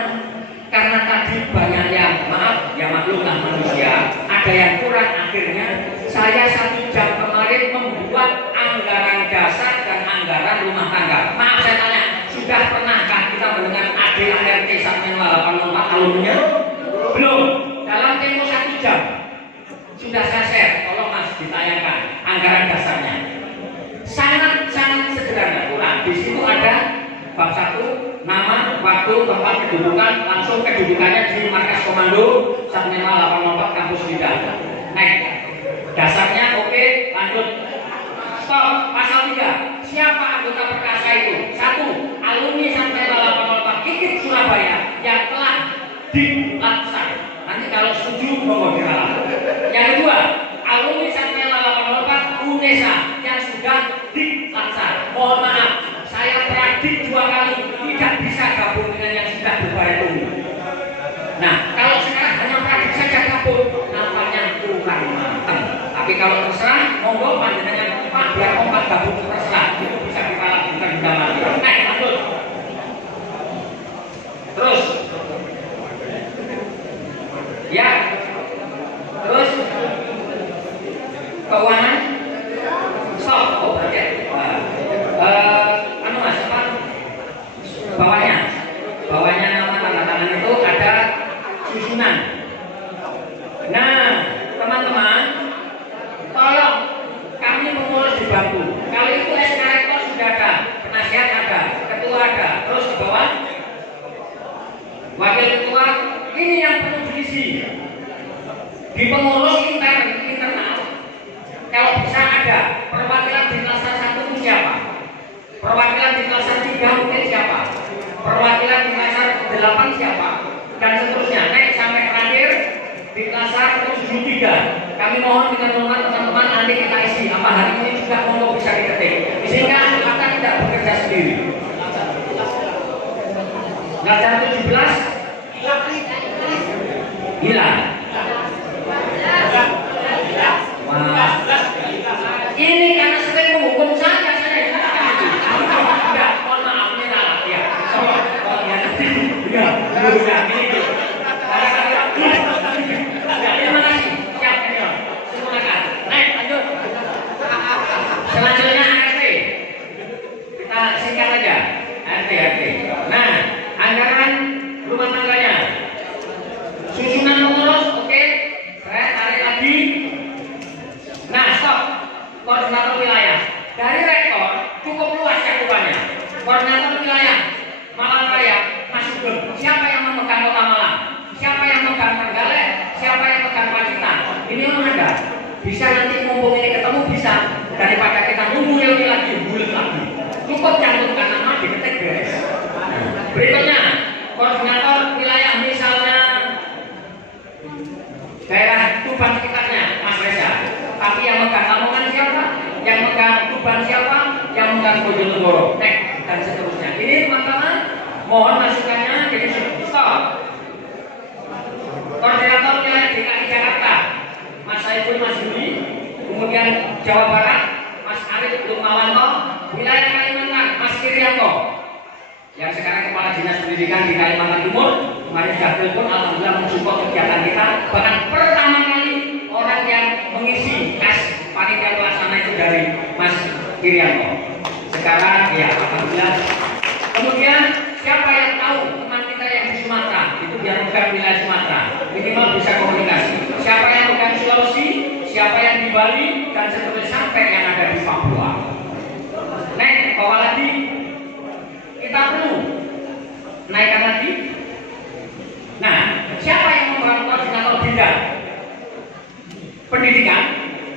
Karena tadi banyak yang maaf, ya maklumlah manusia, ada yang kurang. Akhirnya saya 1 jam kemarin membuat anggaran dasar dan anggaran rumah tangga. Maaf saya tanya, sudah pernahkah kita mendengar ADART Satmen 804 alumninya? Belum. Dalam tempo 1 jam sudah saya share, tolong Mas ditayangkan anggaran dasarnya. Sangat-sangat sederhana. Di situ ada bab 1 waktu, tempat, kedudukan, langsung kedudukannya di markas komando 15804 kampus Bidang. Next. Dasarnya oke, lanjut. Stop. Pasal 3. Siapa anggota perkasa itu? 1. Alumni 15804 IKIP Surabaya yang telah dilaksanakan. Nanti kalau setuju monggo diralat. Yang kedua, alumni 15804 UNESA yang sudah dilaksanakan. Mohon maaf, saya pradik 2 kali tidak bisa gabung dengan yang sudah berbayar dulu. Nah, kalau sekarang hanya pradik saja gabung, nampaknya kurang matang. Tapi kalau terserah, monggo panjenengan Pak biar kompak gabung terserah. Itu bisa dipalak bukan undangan. Lanjut. Terus. Ya. Terus. Keuangan. Stop. Oh, berarti. Mas, apa? Bawahnya nama tanda tangan itu ada susunan. Nah, teman-teman, tolong kami pengurus dibantu. Kalau itu SK rektor sudah ada, penasihat ada, ketua ada, terus ke bawah wakil ketua. Ini yang perlu diisi di pengurus internal. Kalau bisa ada perwakilan di klaster 1 itu siapa? Perwakilan di klaster 3 mungkin siapa? Perwakilan di klaster 8 siapa? Dan seterusnya naik sampai terakhir di klaster 73. Kami mohon dengan hormat teman-teman nanti kita isi apa hari ini juga monggo bisa diketik. Sehingga kita tidak bekerja sendiri. Klaster 17 hilang. Ini karena sering menghukum saya tidak, mohon maaf ini salah ya. Terima kasih. Siap, silakan. Naik, lanjut. Selanjutnya ART. Kita singkat aja. ART. Nah, anggaran rumah tangganya. Susunan pengurus, oke. Saya tarik lagi. Nah, stop. Koordinator wilayah. Dari rektor cukup luas cakupannya. Koordinator wilayah Malang Raya, Mas Sugeng. Siapa yang memegang Kota Malang? Siapa yang memegang Trenggalek? Siapa yang memegang Pacitan? Ini memang ada. Bisa nanti mumpung ini ketemu bisa. Daripada kita nunggu lagi, bulat lagi. Cukup cantumkan nama diketik beres. Berikutnya, koordinator wilayah misalnya daerah Tuban sekitarnya, Mas Reza. Tapi yang megang Lamongan siapa? Yang megang Tuban siapa? Yang megang Bojonegoro, dan seterusnya. Ini teman-teman, mohon masukannya. Jadi stop. Koordinator wilayah DKI Jakarta, Mas Saiful Masjudi. Kemudian Jawa Barat, Mas Arif Lukmawanto. Wilayah Kalimantan, Mas Kirianto. Yang sekarang Kepala Dinas Pendidikan di Kalimantan Timur. Kemarin sudah telepon, alhamdulillah mensupport kegiatan kita. Bahkan pertama kali orang yang mengisi panitia pelaksana itu dari Mas Kirianto. Sekarang ya alhamdulillah. Kemudian siapa yang tahu teman kita yang di Sumatera itu yang megang wilayah Sumatera minimal bisa komunikasi. Siapa yang megang Sulawesi, siapa yang di Bali dan seterusnya sampai yang ada di Papua. Bawa lagi. Kita perlu naikkan lagi. Nah, siapa yang memegang koordinator bidang pendidikan?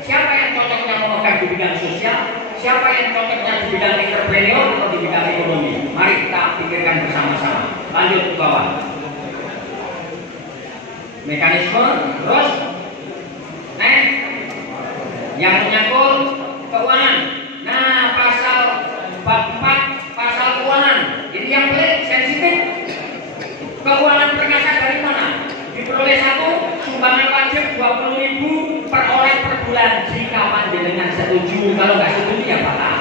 Siapa yang cocoknya memegang di bidang sosial? Siapa yang cocoknya di bidang entrepreneur atau di bidang ekonomi? Mari kita pikirkan bersama-sama. Lanjut ke bawah. Mekanisme, terus yang menyangkut keuangan. Nah, pasal bab 4 pasal keuangan. Ini yang paling sensitif. Keuangan perkasa dari mana? Diperoleh 1, sumbangan wajib 20.000 per orang per bulan jika panjenengan setuju. Kalau nggak setuju ya batal.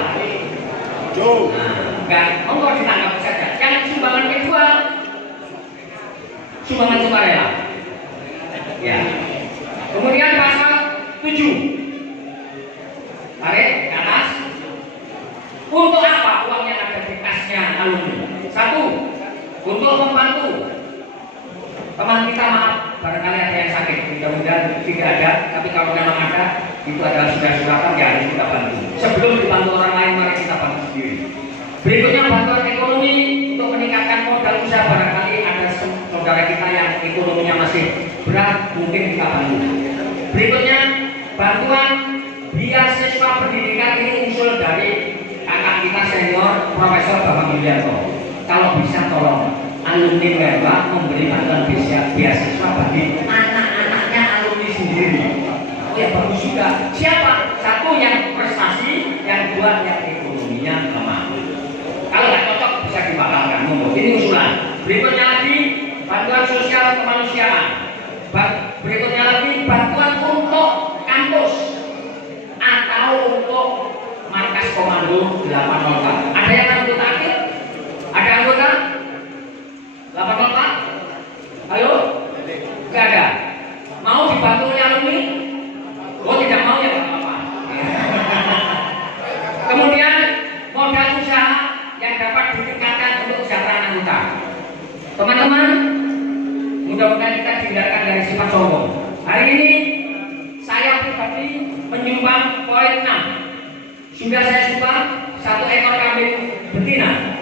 Nah, enggak, monggo ditangkap saja. Yang sumbangan kedua, sumbangan sukarela. Ya. Kemudian pasal 7. Tarik ke atas. Untuk apa uang yang ada di kasnya alumni? 1, untuk membantu teman kita, maaf, barangkali ada yang sakit, mudah-mudahan tidak ada, tapi kalau memang ada, itu adalah sudah suratan, ya harus kita bantu. Sebelum dibantu orang lain, mari kita bantu sendiri. Berikutnya bantuan ekonomi untuk meningkatkan modal usaha masih berat mungkin kita bantu. Berikutnya bantuan beasiswa pendidikan ini usul dari kakak kita senior Profesor Bambang Yulianto. Kalau bisa tolong alumni Merba memberi bantuan beasiswa bagi anak-anaknya alumni sendiri. Oh ya bagus juga. Siapa? Satu yang prestasi, yang dua yang ekonominya lemah. Kalau nggak cocok bisa dibatalkan. Ini usulan. Berikutnya lagi bantuan sosial kemanusiaan. Berikutnya lagi bantuan untuk kampus atau untuk markas komando 804. Ada yang anggota aktif? Ada anggota 804? Ayo? Nggak ada. Mau dibantu oleh alumni? Oh tidak mau ya nggak apa-apa. Kemudian modal usaha yang dapat ditingkatkan untuk kesejahteraan anggota. Teman-teman, mudah-mudahan kita dihindarkan dari sifat sombong. Hari ini saya pribadi menyumbang poin 6. Sudah saya sumbang 1 ekor kambing betina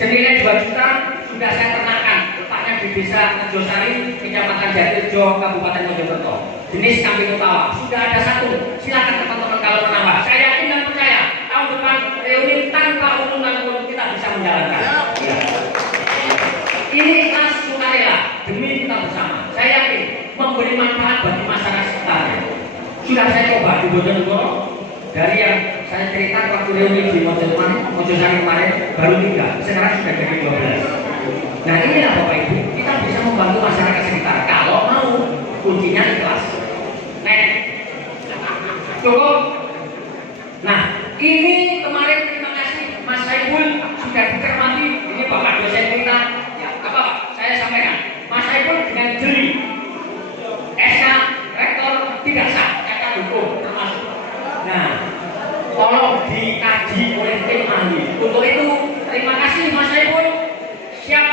senilai 2 juta, sudah saya ternakan. Letaknya di desa Rejosari, Kecamatan Jatirejo, Kabupaten Mojokerto. Jenis kambing utawa. Sudah ada 1. Silakan teman-teman kalau menambah. Saya yakin dan percaya tahun depan reuni tanpa urunan pun kita bisa menjalankan. Ya. Ini ikhlas sukarela demi kita bersama. Saya yakin memberi manfaat bagi masyarakat sekitarnya. Sudah saya coba di Bojonegoro, dari yang saya cerita waktu reuni di Mojosari kemarin baru 3, sekarang sudah jadi 12. Nah inilah Bapak Ibu, kita bisa membantu masyarakat sekitar kalau mau, kuncinya ikhlas. Cukup. Nah ini kemarin terima kasih Mas Saiful sudah dicermati. Ini Bapak dosen kita. Ya, apa saya sampaikan, Mas Saiful dengan jeli SK rektor tidak sah, kakak hukum termasuk. Nah, tolong dikaji oleh tim ahli. Untuk itu, terima kasih Mas Saiful. Siap,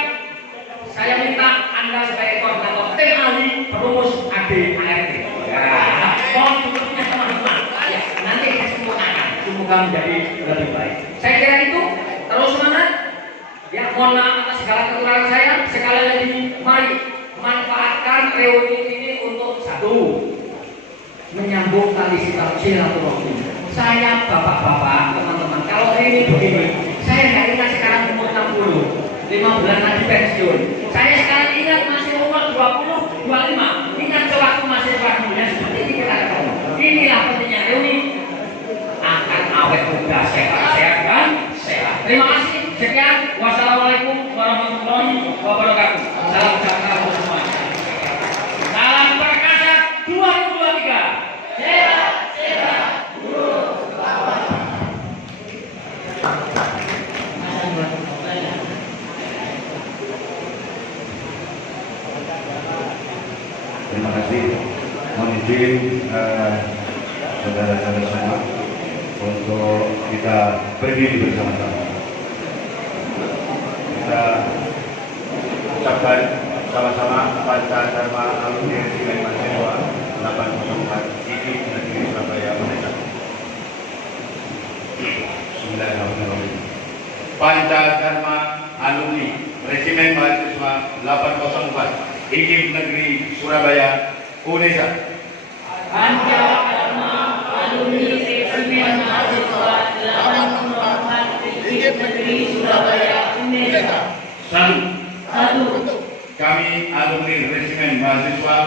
saya minta Anda sebagai koordinator tim ahli perumus ADART. Ya, mohon dukungnya teman-teman. Ya, nanti saya sempurnakan, semoga menjadi lebih baik. Saya kira itu, terus semangat. Ya, mohon maaf atas segala kekurangan saya. Sekali lagi, mari manfaatkan reuni ini untuk 1. Menyambung tali silaturahmi. Saya bapak-bapak, teman-teman, kalau ini begini, saya nggak ingat sekarang umur 60, 5 bulan lagi pensiun. Saya sekarang ingat masih umur 20, 25. Ingat sewaktu masih waktunya seperti ini kita ketemu. Inilah pentingnya reuni akan awet muda, sehat dan sehat. Terima kasih. Sekian. Wassalamualaikum warahmatullahi wabarakatuh. Salam sejahtera untuk semuanya. Salam perkasa 2023. Sehat, sehat. Terima kasih. Mohon izin saudara-saudara semua untuk kita berdiri bersama-sama. Kita ucapkan sama-sama Pancadharma Alumni Resimen Mahasiswa 804 IKIP Negeri Surabaya Merdeka. Bismillahirrahmanirrahim. Pancadharma Alumni Resimen Mahasiswa 804 IKIP Negeri Surabaya Unesa. Pancadharma Alumni Resimen Mahasiswa 804 IKIP Negeri Surabaya Unesa. 1. Kami alumni Resimen Mahasiswa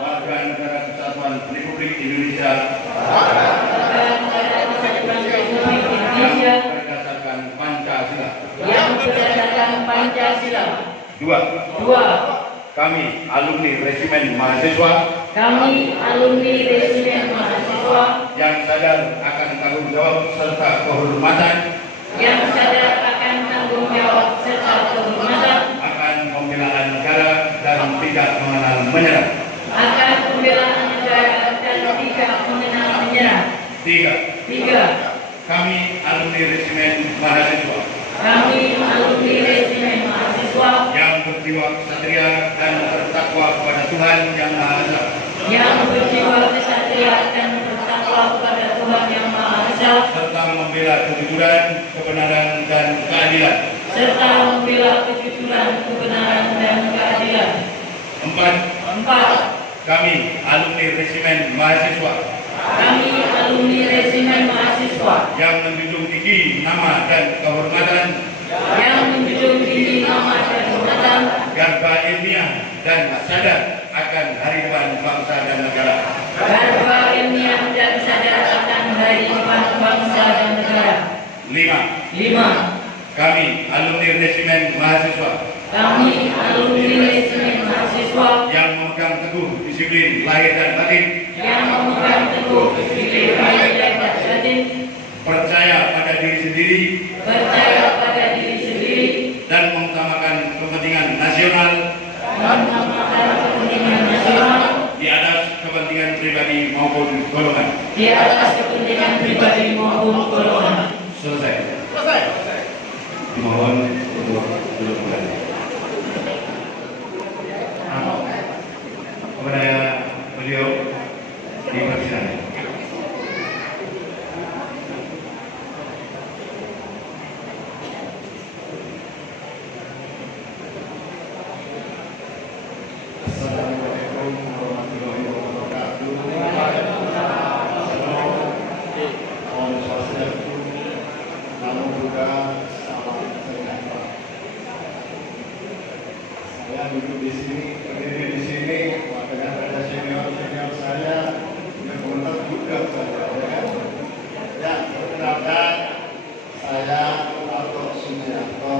Warga Negara Kesatuan Republik Indonesia berdasarkan Pancasila. 2. Kami alumni Resimen Mahasiswa yang sadar akan tanggung jawab serta kehormatan akan pembelaan negara dan tidak mengenal menyerah. 3. Kami alumni Resimen Mahasiswa yang berjiwa kesatria dan bertakwa kepada Tuhan Yang Maha Esa, serta membela kejujuran, kebenaran dan keadilan. kejujuran, kebenaran, dan keadilan. 4. Kami, alumni Resimen Mahasiswa Kami alumni Resimen Mahasiswa yang menjunjung tinggi nama dan kehormatan yang menjunjung tinggi nama dan kehormatan garba ilmiah dan sadar akan hari depan bangsa dan negara. garba ilmiah dan sadar akan hari depan bangsa dan negara. 5. Kami, alumni Resimen Mahasiswa Kami alumni Resimen Mahasiswa yang memegang teguh disiplin lahir dan batin, yang memegang teguh disiplin lahir dan batin, percaya pada diri sendiri percaya pada diri sendiri, dan mengutamakan kepentingan nasional mengutamakan kepentingan nasional di atas kepentingan pribadi maupun golongan. di atas kepentingan pribadi maupun golongan. Selesai. Mohon untuk duduk kembali. Kepada beliau dipersilakan. Assalamualaikum warahmatullahi wabarakatuh. Om Swastiastu, Namo Buddhaya, salam sejahtera. Saya duduk di sini, berdiri di sini, dengan ada senior saya, yang komentar juga saya. Ya, perkenalkan, saya Lato Sumiarto.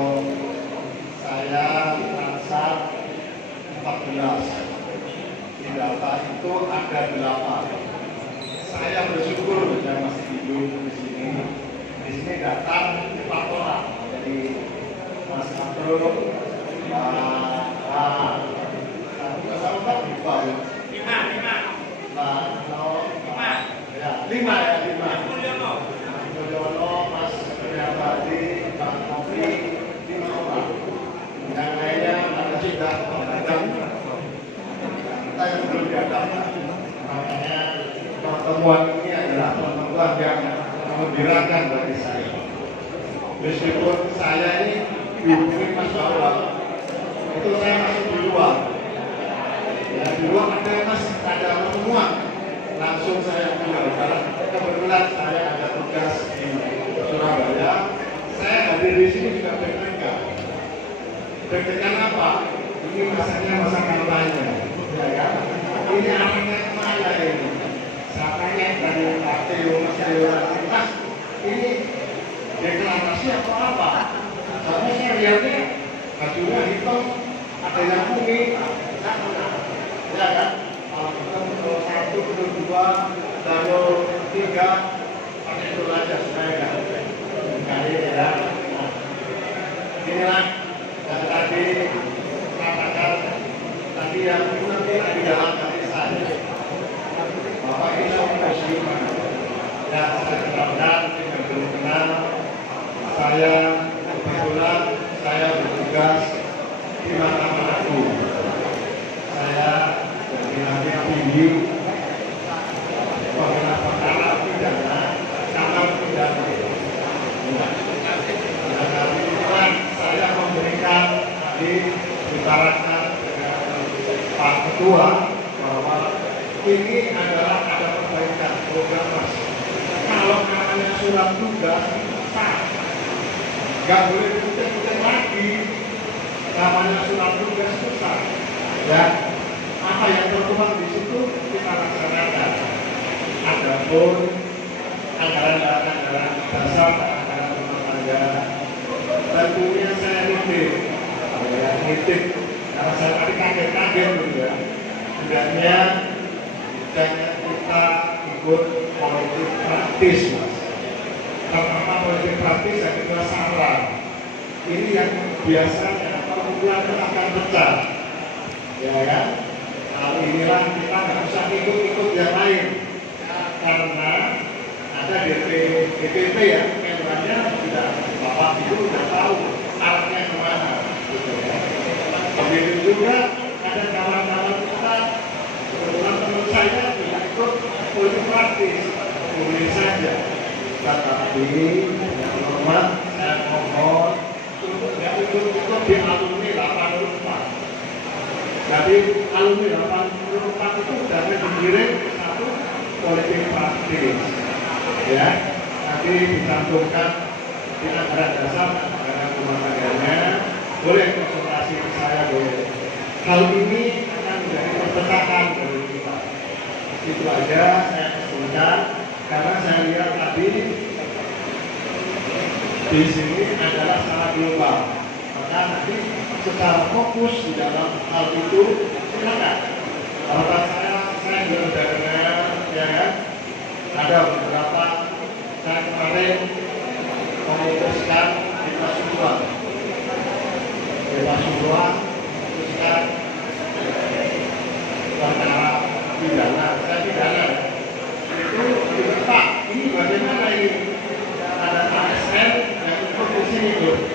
Saya Ansar 14. Di data itu ada 8. Saya bersyukur saya masih hidup di sini. Di sini datang 4 orang. Jadi Mas Abdul, lima ya, 5. Mulyono, Mas Suryabadi, Pak Novi, 5 orang. Yang lainnya ada sudah mengajar. Kita yang belum datang, makanya pertemuan ini adalah pertemuan yang mengembirakan bagi saya. Meskipun saya ini dihubungi Mas Bawang, itu saya masih di luar. Ya, di luar ada pertemuan, langsung saya bilang, karena kebetulan saya ada tugas di Surabaya, saya hadir di sini juga deg-degan. Deg-degan apa? Ini masanya masa kampanye, ya kan? Ini anaknya kemana ini? Siapanya dari KPU, Mas, ini deklarasi atau apa? Soalnya saya lihatnya bajunya hitam, ada yang kuning, ya kan? Kalau kita untuk 1, untuk 2, lalu 3, pakai itu aja supaya kali ya. Inilah yang tadi katakan tadi yang nanti di dalam hati saya. Bapak ini seorang muslim dan saya kenalkan tidak belum kenal. Saya kebetulan saya bertugas di Mahkamah Agung. Saya berdinas tinggi pengelola perkara pidana, kamar pidana. Saya memberikan tadi bicarakan dengan Pak Ketua bahwa ini adalah ada perbaikan program Mas. Kalau namanya surat tugas sah, nggak boleh diputih-putih lagi. Namanya surat tugas itu sah. Ya, apa yang tertuang di situ kita laksanakan. Adapun anggaran dasar, anggaran rumah tangga, tentunya saya nitip, karena saya tadi kaget gitu ya. Hendaknya jangan kita ikut politik praktis, Mas. Pertama politik praktis yang kita salah. Ini yang biasanya perkumpulan itu akan pecah, ya kan? Hal inilah kita nggak usah ikut yang lain, karena ada DPP ya, kemana sudah Bapak itu sudah tahu arahnya kemana. Gitu ya. Begitu juga ada kawan-kawan kita, kebetulan teman saya juga ikut politik praktis, boleh saja. Tetapi yang hormat, saya mohon untuk tidak ikut di alumni lah. dicantumkan di anggaran dasar anggaran rumah tangganya, boleh konsultasi ke saya, boleh. Hal ini akan menjadi perpecahan dari kita. Itu aja saya pesankan, karena saya lihat tadi di sini adalah secara global. Maka nanti secara fokus di dalam hal itu silakan. Harapan saya sudah dengar, ya kan? Ada beberapa, saya kemarin memutuskan di Pasuruan memutuskan perkara pidana, saya pidana itu diminta, ini bagaimana ini ada ASN yang ikut di sini tuh,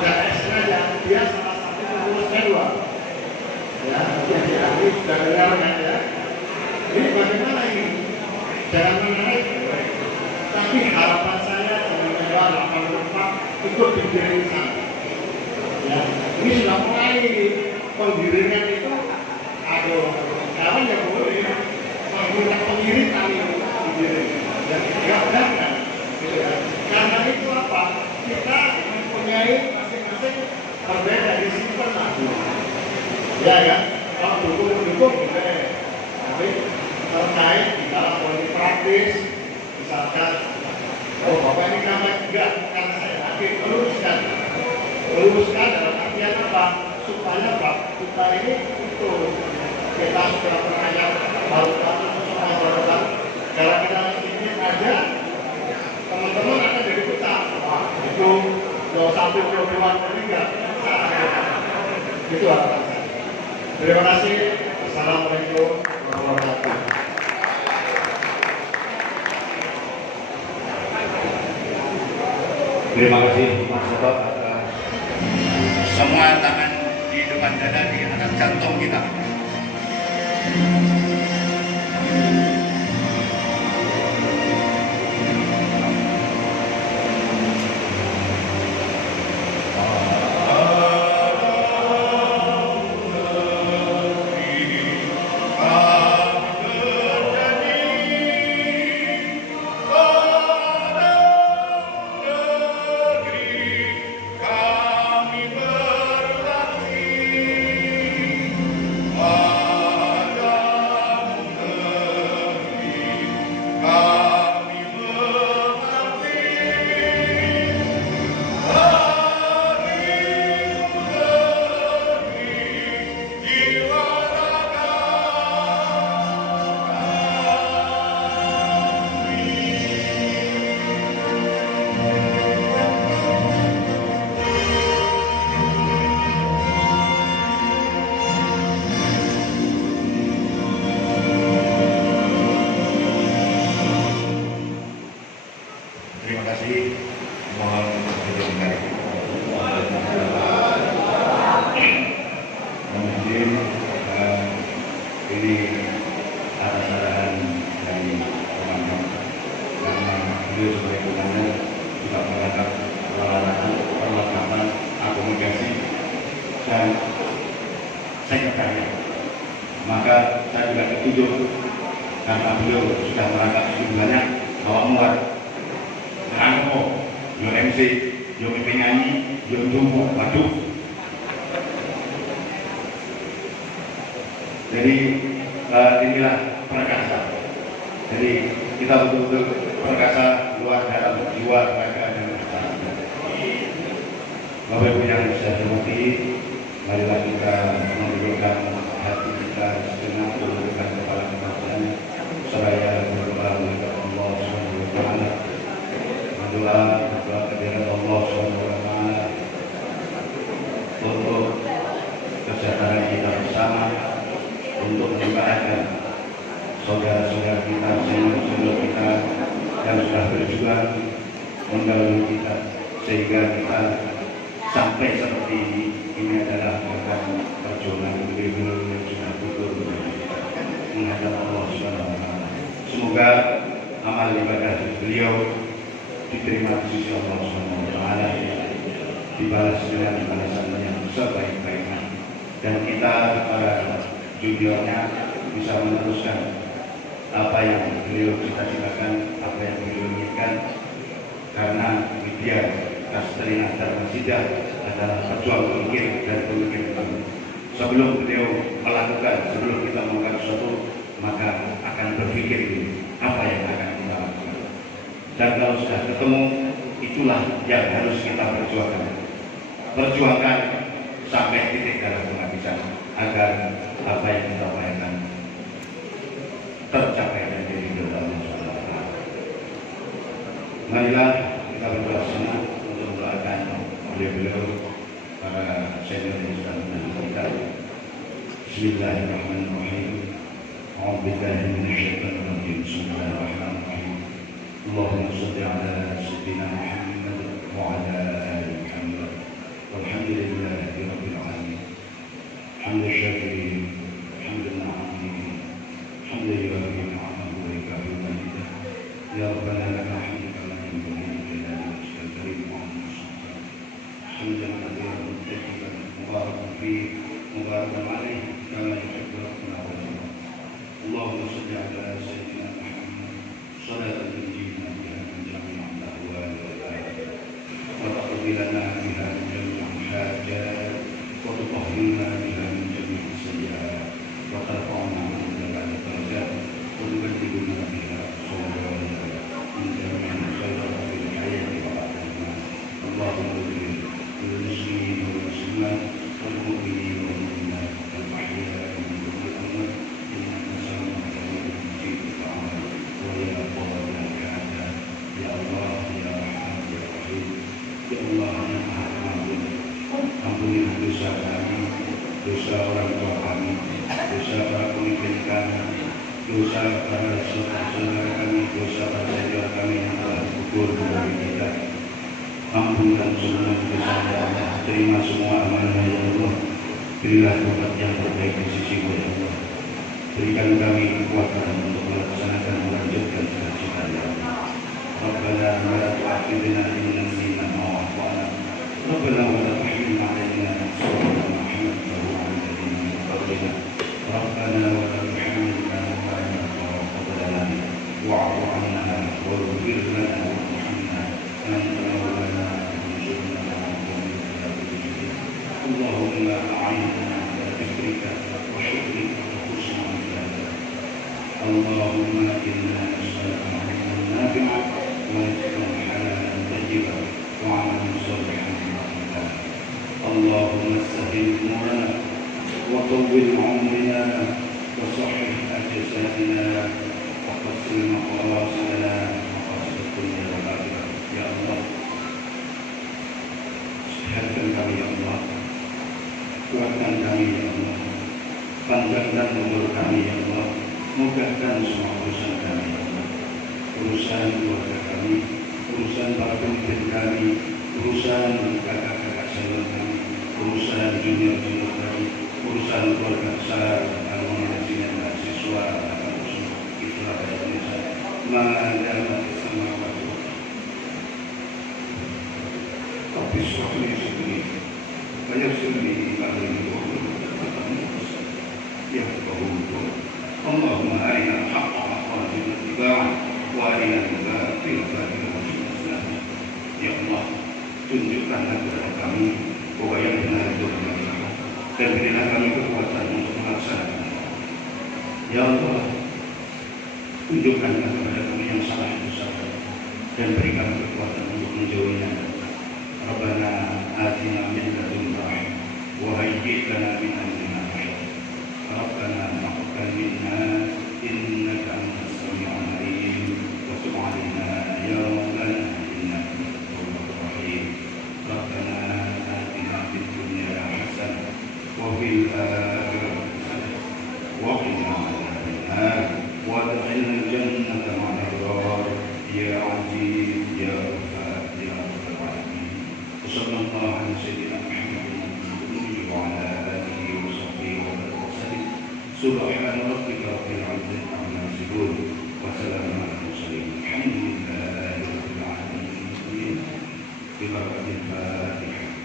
dan ASN yang dia salah satu pengurus kedua, ya, jadi ahli sudah dengar kan ya, ini bagaimana ini, jangan menarik, tapi harapan saya teman-teman 84 ikut digiring sana. Ya, ini sudah mulai penggiringan itu, aduh, kawan yang boleh menggunakan pengiritan itu digiring, dan tidak benar, gitu kan? Karena itu apa? Kita mempunyai masing-masing berbeda di simpen aku, ya kan? Kalau dukung boleh, tapi terkait di dalam politik praktis, misalkan, oh bapak ini namanya enggak, karena saya lagi meluruskan dalam artian apa? Supaya kita ini itu kita sudah pernah baru-baru gara-gara ini aja teman-teman akan jadi pecah. Itu 21, 22, 23. Itu harapan saya. Terima kasih. Assalamualaikum warahmatullahi wabarakatuh. Terima kasih Mas Soto atas semua tangan di depan dada di atas jantung kita. Terima kasih. Mohon didengar. Mungkin ini atas arahan dari teman-teman, karena beliau sebagai komandan juga menganggap perlengkapan akomodasi dan sekretariat. Maka saya juga ditunjuk karena beliau sudah merangkap jumlahnya bahwa muat Rangko, yo MC, yo penyanyi, yo jumbo, waduh. Jadi inilah perkasa. Jadi kita betul-betul perkasa luar dalam jiwa, raga dan hati. Bapak Ibu yang saya hormati, marilah kita menundukkan hati kita dengan menundukkan kepala kita seraya berdoa kepada Allah Subhanahu wa taala. Berdoa kepada Allah Subhanahu wa taala untuk kesejahteraan kita bersama, untuk membahagiakan saudara-saudara kita, senior-senior kita yang sudah berjuang mendahului kita sehingga kita sampai seperti ini. Ini adalah berkat perjuangan beliau yang sudah tutur menghadap Allah Subhanahu wa taala. Semoga amal ibadah beliau diterima di sisi Allah Subhanahu wa taala, dibalas dengan balasan yang sebaik-baiknya, dan kita para juniornya bisa meneruskan apa yang beliau cita-citakan, apa yang beliau inginkan, karena Widya Kastrina Dharmasida adalah pejuang pemikir dan pemikir baru. Sebelum beliau melakukan, sebelum kita melakukan sesuatu, maka akan berpikir dulu apa yang akan kita lakukan. Dan kalau sudah ketemu, itulah yang harus kita perjuangkan. Perjuangkan sampai titik darah penghabisan agar apa yang kita bayangkan tercapai dan diridhoi Allah Subhanahu wa taala. Marilah kita berdoa senang untuk mendoakan beliau-beliau para senior yang sudah mendidik kita. Bismillahirrahmanirrahim. A'udzu billahi minasyaitonir rajim. Bismillahirrahmanirrahim. Allahumma shalli ala sayyidina Muhammad wa ala ali Muhammad. Walhamdulillahi rabbil alamin. Hamdan syakirin, hamdan na'amin, hamdan yuwafi ni'amahu wa yukafi majidah. Ya Rabbana lakal hamdu kama yanbaghi li jalali wajhikal karim wa 'azimi sultanik. Hamdan kathiran tayyiban mubarakan fihi mubarakan 'alaihi kama yuhibbu rabbuna wa yarda. Allahumma shalli ala sayyidina Muhammad salatan tunjina biha min jami'il ahwali wal afat wa taqdi lana biha min jami'il hajat wa tutahhirna biha min jami'is sayyi'at wa tarfa'na 'inda al-darajat wa tubaddiluna biha salawat min jami'il khairat fil hayati wa ba'da al-maut. Allahumma ighfir lil muslimin wal muslimat wal mu'minin wal mu'minat wal ahya'i minhum wal amwat innaka sami'un 'aliim mujibud da'awat wa ya qadil al-hajat. Ya Allah, ya Rahman, ya Rahim, ya Allah yang Maha Pengampun, ampunilah dosa kami, dosa orang tua kami, dosa para pemimpin kami, dosa para saudara kami, dosa para senior kami yang telah gugur dari kita. Ampunkan semua dosa ya Allah, terima semua amanah ya Allah. Berilah tempat yang terbaik di sisi-Mu ya Allah. Berikan kami kekuatan untuk melaksanakan melanjutkan cita-cita ya Allah. Rabbana la tu'akhidhna in nasina aw akhtana. Rabbana wa la tahmil 'alaina isran kama hamaltahu 'ala alladhina min qablina. Rabbana wa la tuhammilna ma la taqata lana wa'fu 'anna waghfir lana warhamna anta mawlana fansurna 'ala al-qawmil kafirin. Allahumma a'inna 'ala dhikrika wa syukrika wa husni ibadatik. Allahumma inna nas'aluka 'ilman nafi'an wa rizqan halalan tayyiban wa 'amalan shalihan mutaqabbalan. Allahumma sahhil umurana wa tawwil 'umrana wa sahhih ajsadina wa qassil maqasidana wa qassil dunya wal akhirah. Ya Allah, sehatkan kami ya Allah, kuatkan kami ya Allah, panjangkan umur kami ya Allah, mudahkan semua urusan kami ya Allah, urusan keluarga kami, urusan para pemimpin kami, urusan kakak-kakak senior kami, urusan junior-junior kami, urusan keluarga besar, alumni mahasiswa, kampus Islam Indonesia, ma'adama sama waktu. Tapi suatu yang sedih, banyak sedih pada yang berhubung. Allahumma arina al-haqqa haqqan wattiba'ah wa arina al-batila batilan wattiba'ah. Ya Allah, tunjukkanlah kepada kami bahwa yang benar itu benar, dan berilah kami kekuatan untuk melaksanakan. Ya Allah, tunjukkanlah kepada kami yang salah itu salah, dan berikan kekuatan untuk menjauhinya. Rabbana atina min ladunka rahmah wa hayyi' lana min amrina rashada. Rabbana taqabbal minna innaka antas sami'ul 'alim wa tub 'alaina ya rabbana innaka antat tawwabur rahim. Rabbana atina fid dunya hasanah wa fil akhirati hasanah wa qina adzabannar wa adkhilna al-jannata ma'al abrar ya 'aziz ya ghafar ya rabbal alamin. Sallallahu alaihi wasallam Muhammadin wa ala alihi wa sahbihi wa sallam. Subhana rabbika rabbil izzati amma yasifun wa salamun alal mursalin. Alhamdulillahi rabbil alamin. Bi barakatil Fatihah.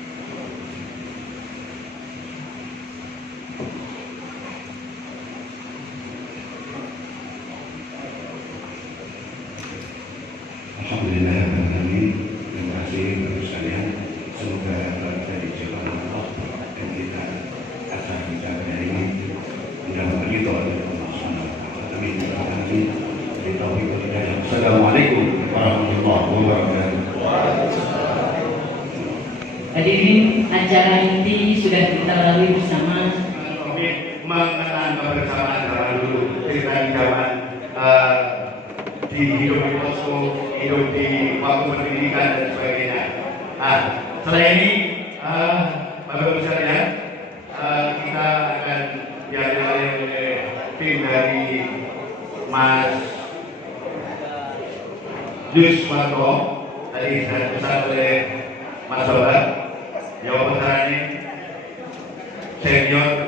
Alhamdulillahirabbil alamin. Hadirin, acara inti sudah kita lalui bersama. Komit mengenang kebersamaan zaman dulu, cerita di zaman di hidup di posko, hidup di waktu pendidikan dan sebagainya. Nah, setelah ini, Bapak Ibu sekalian, kita akan dialih oleh tim dari Mas Yus Marco, tadi sudah dipesan oleh Mas Sobat, jawab pertanyaan ini senior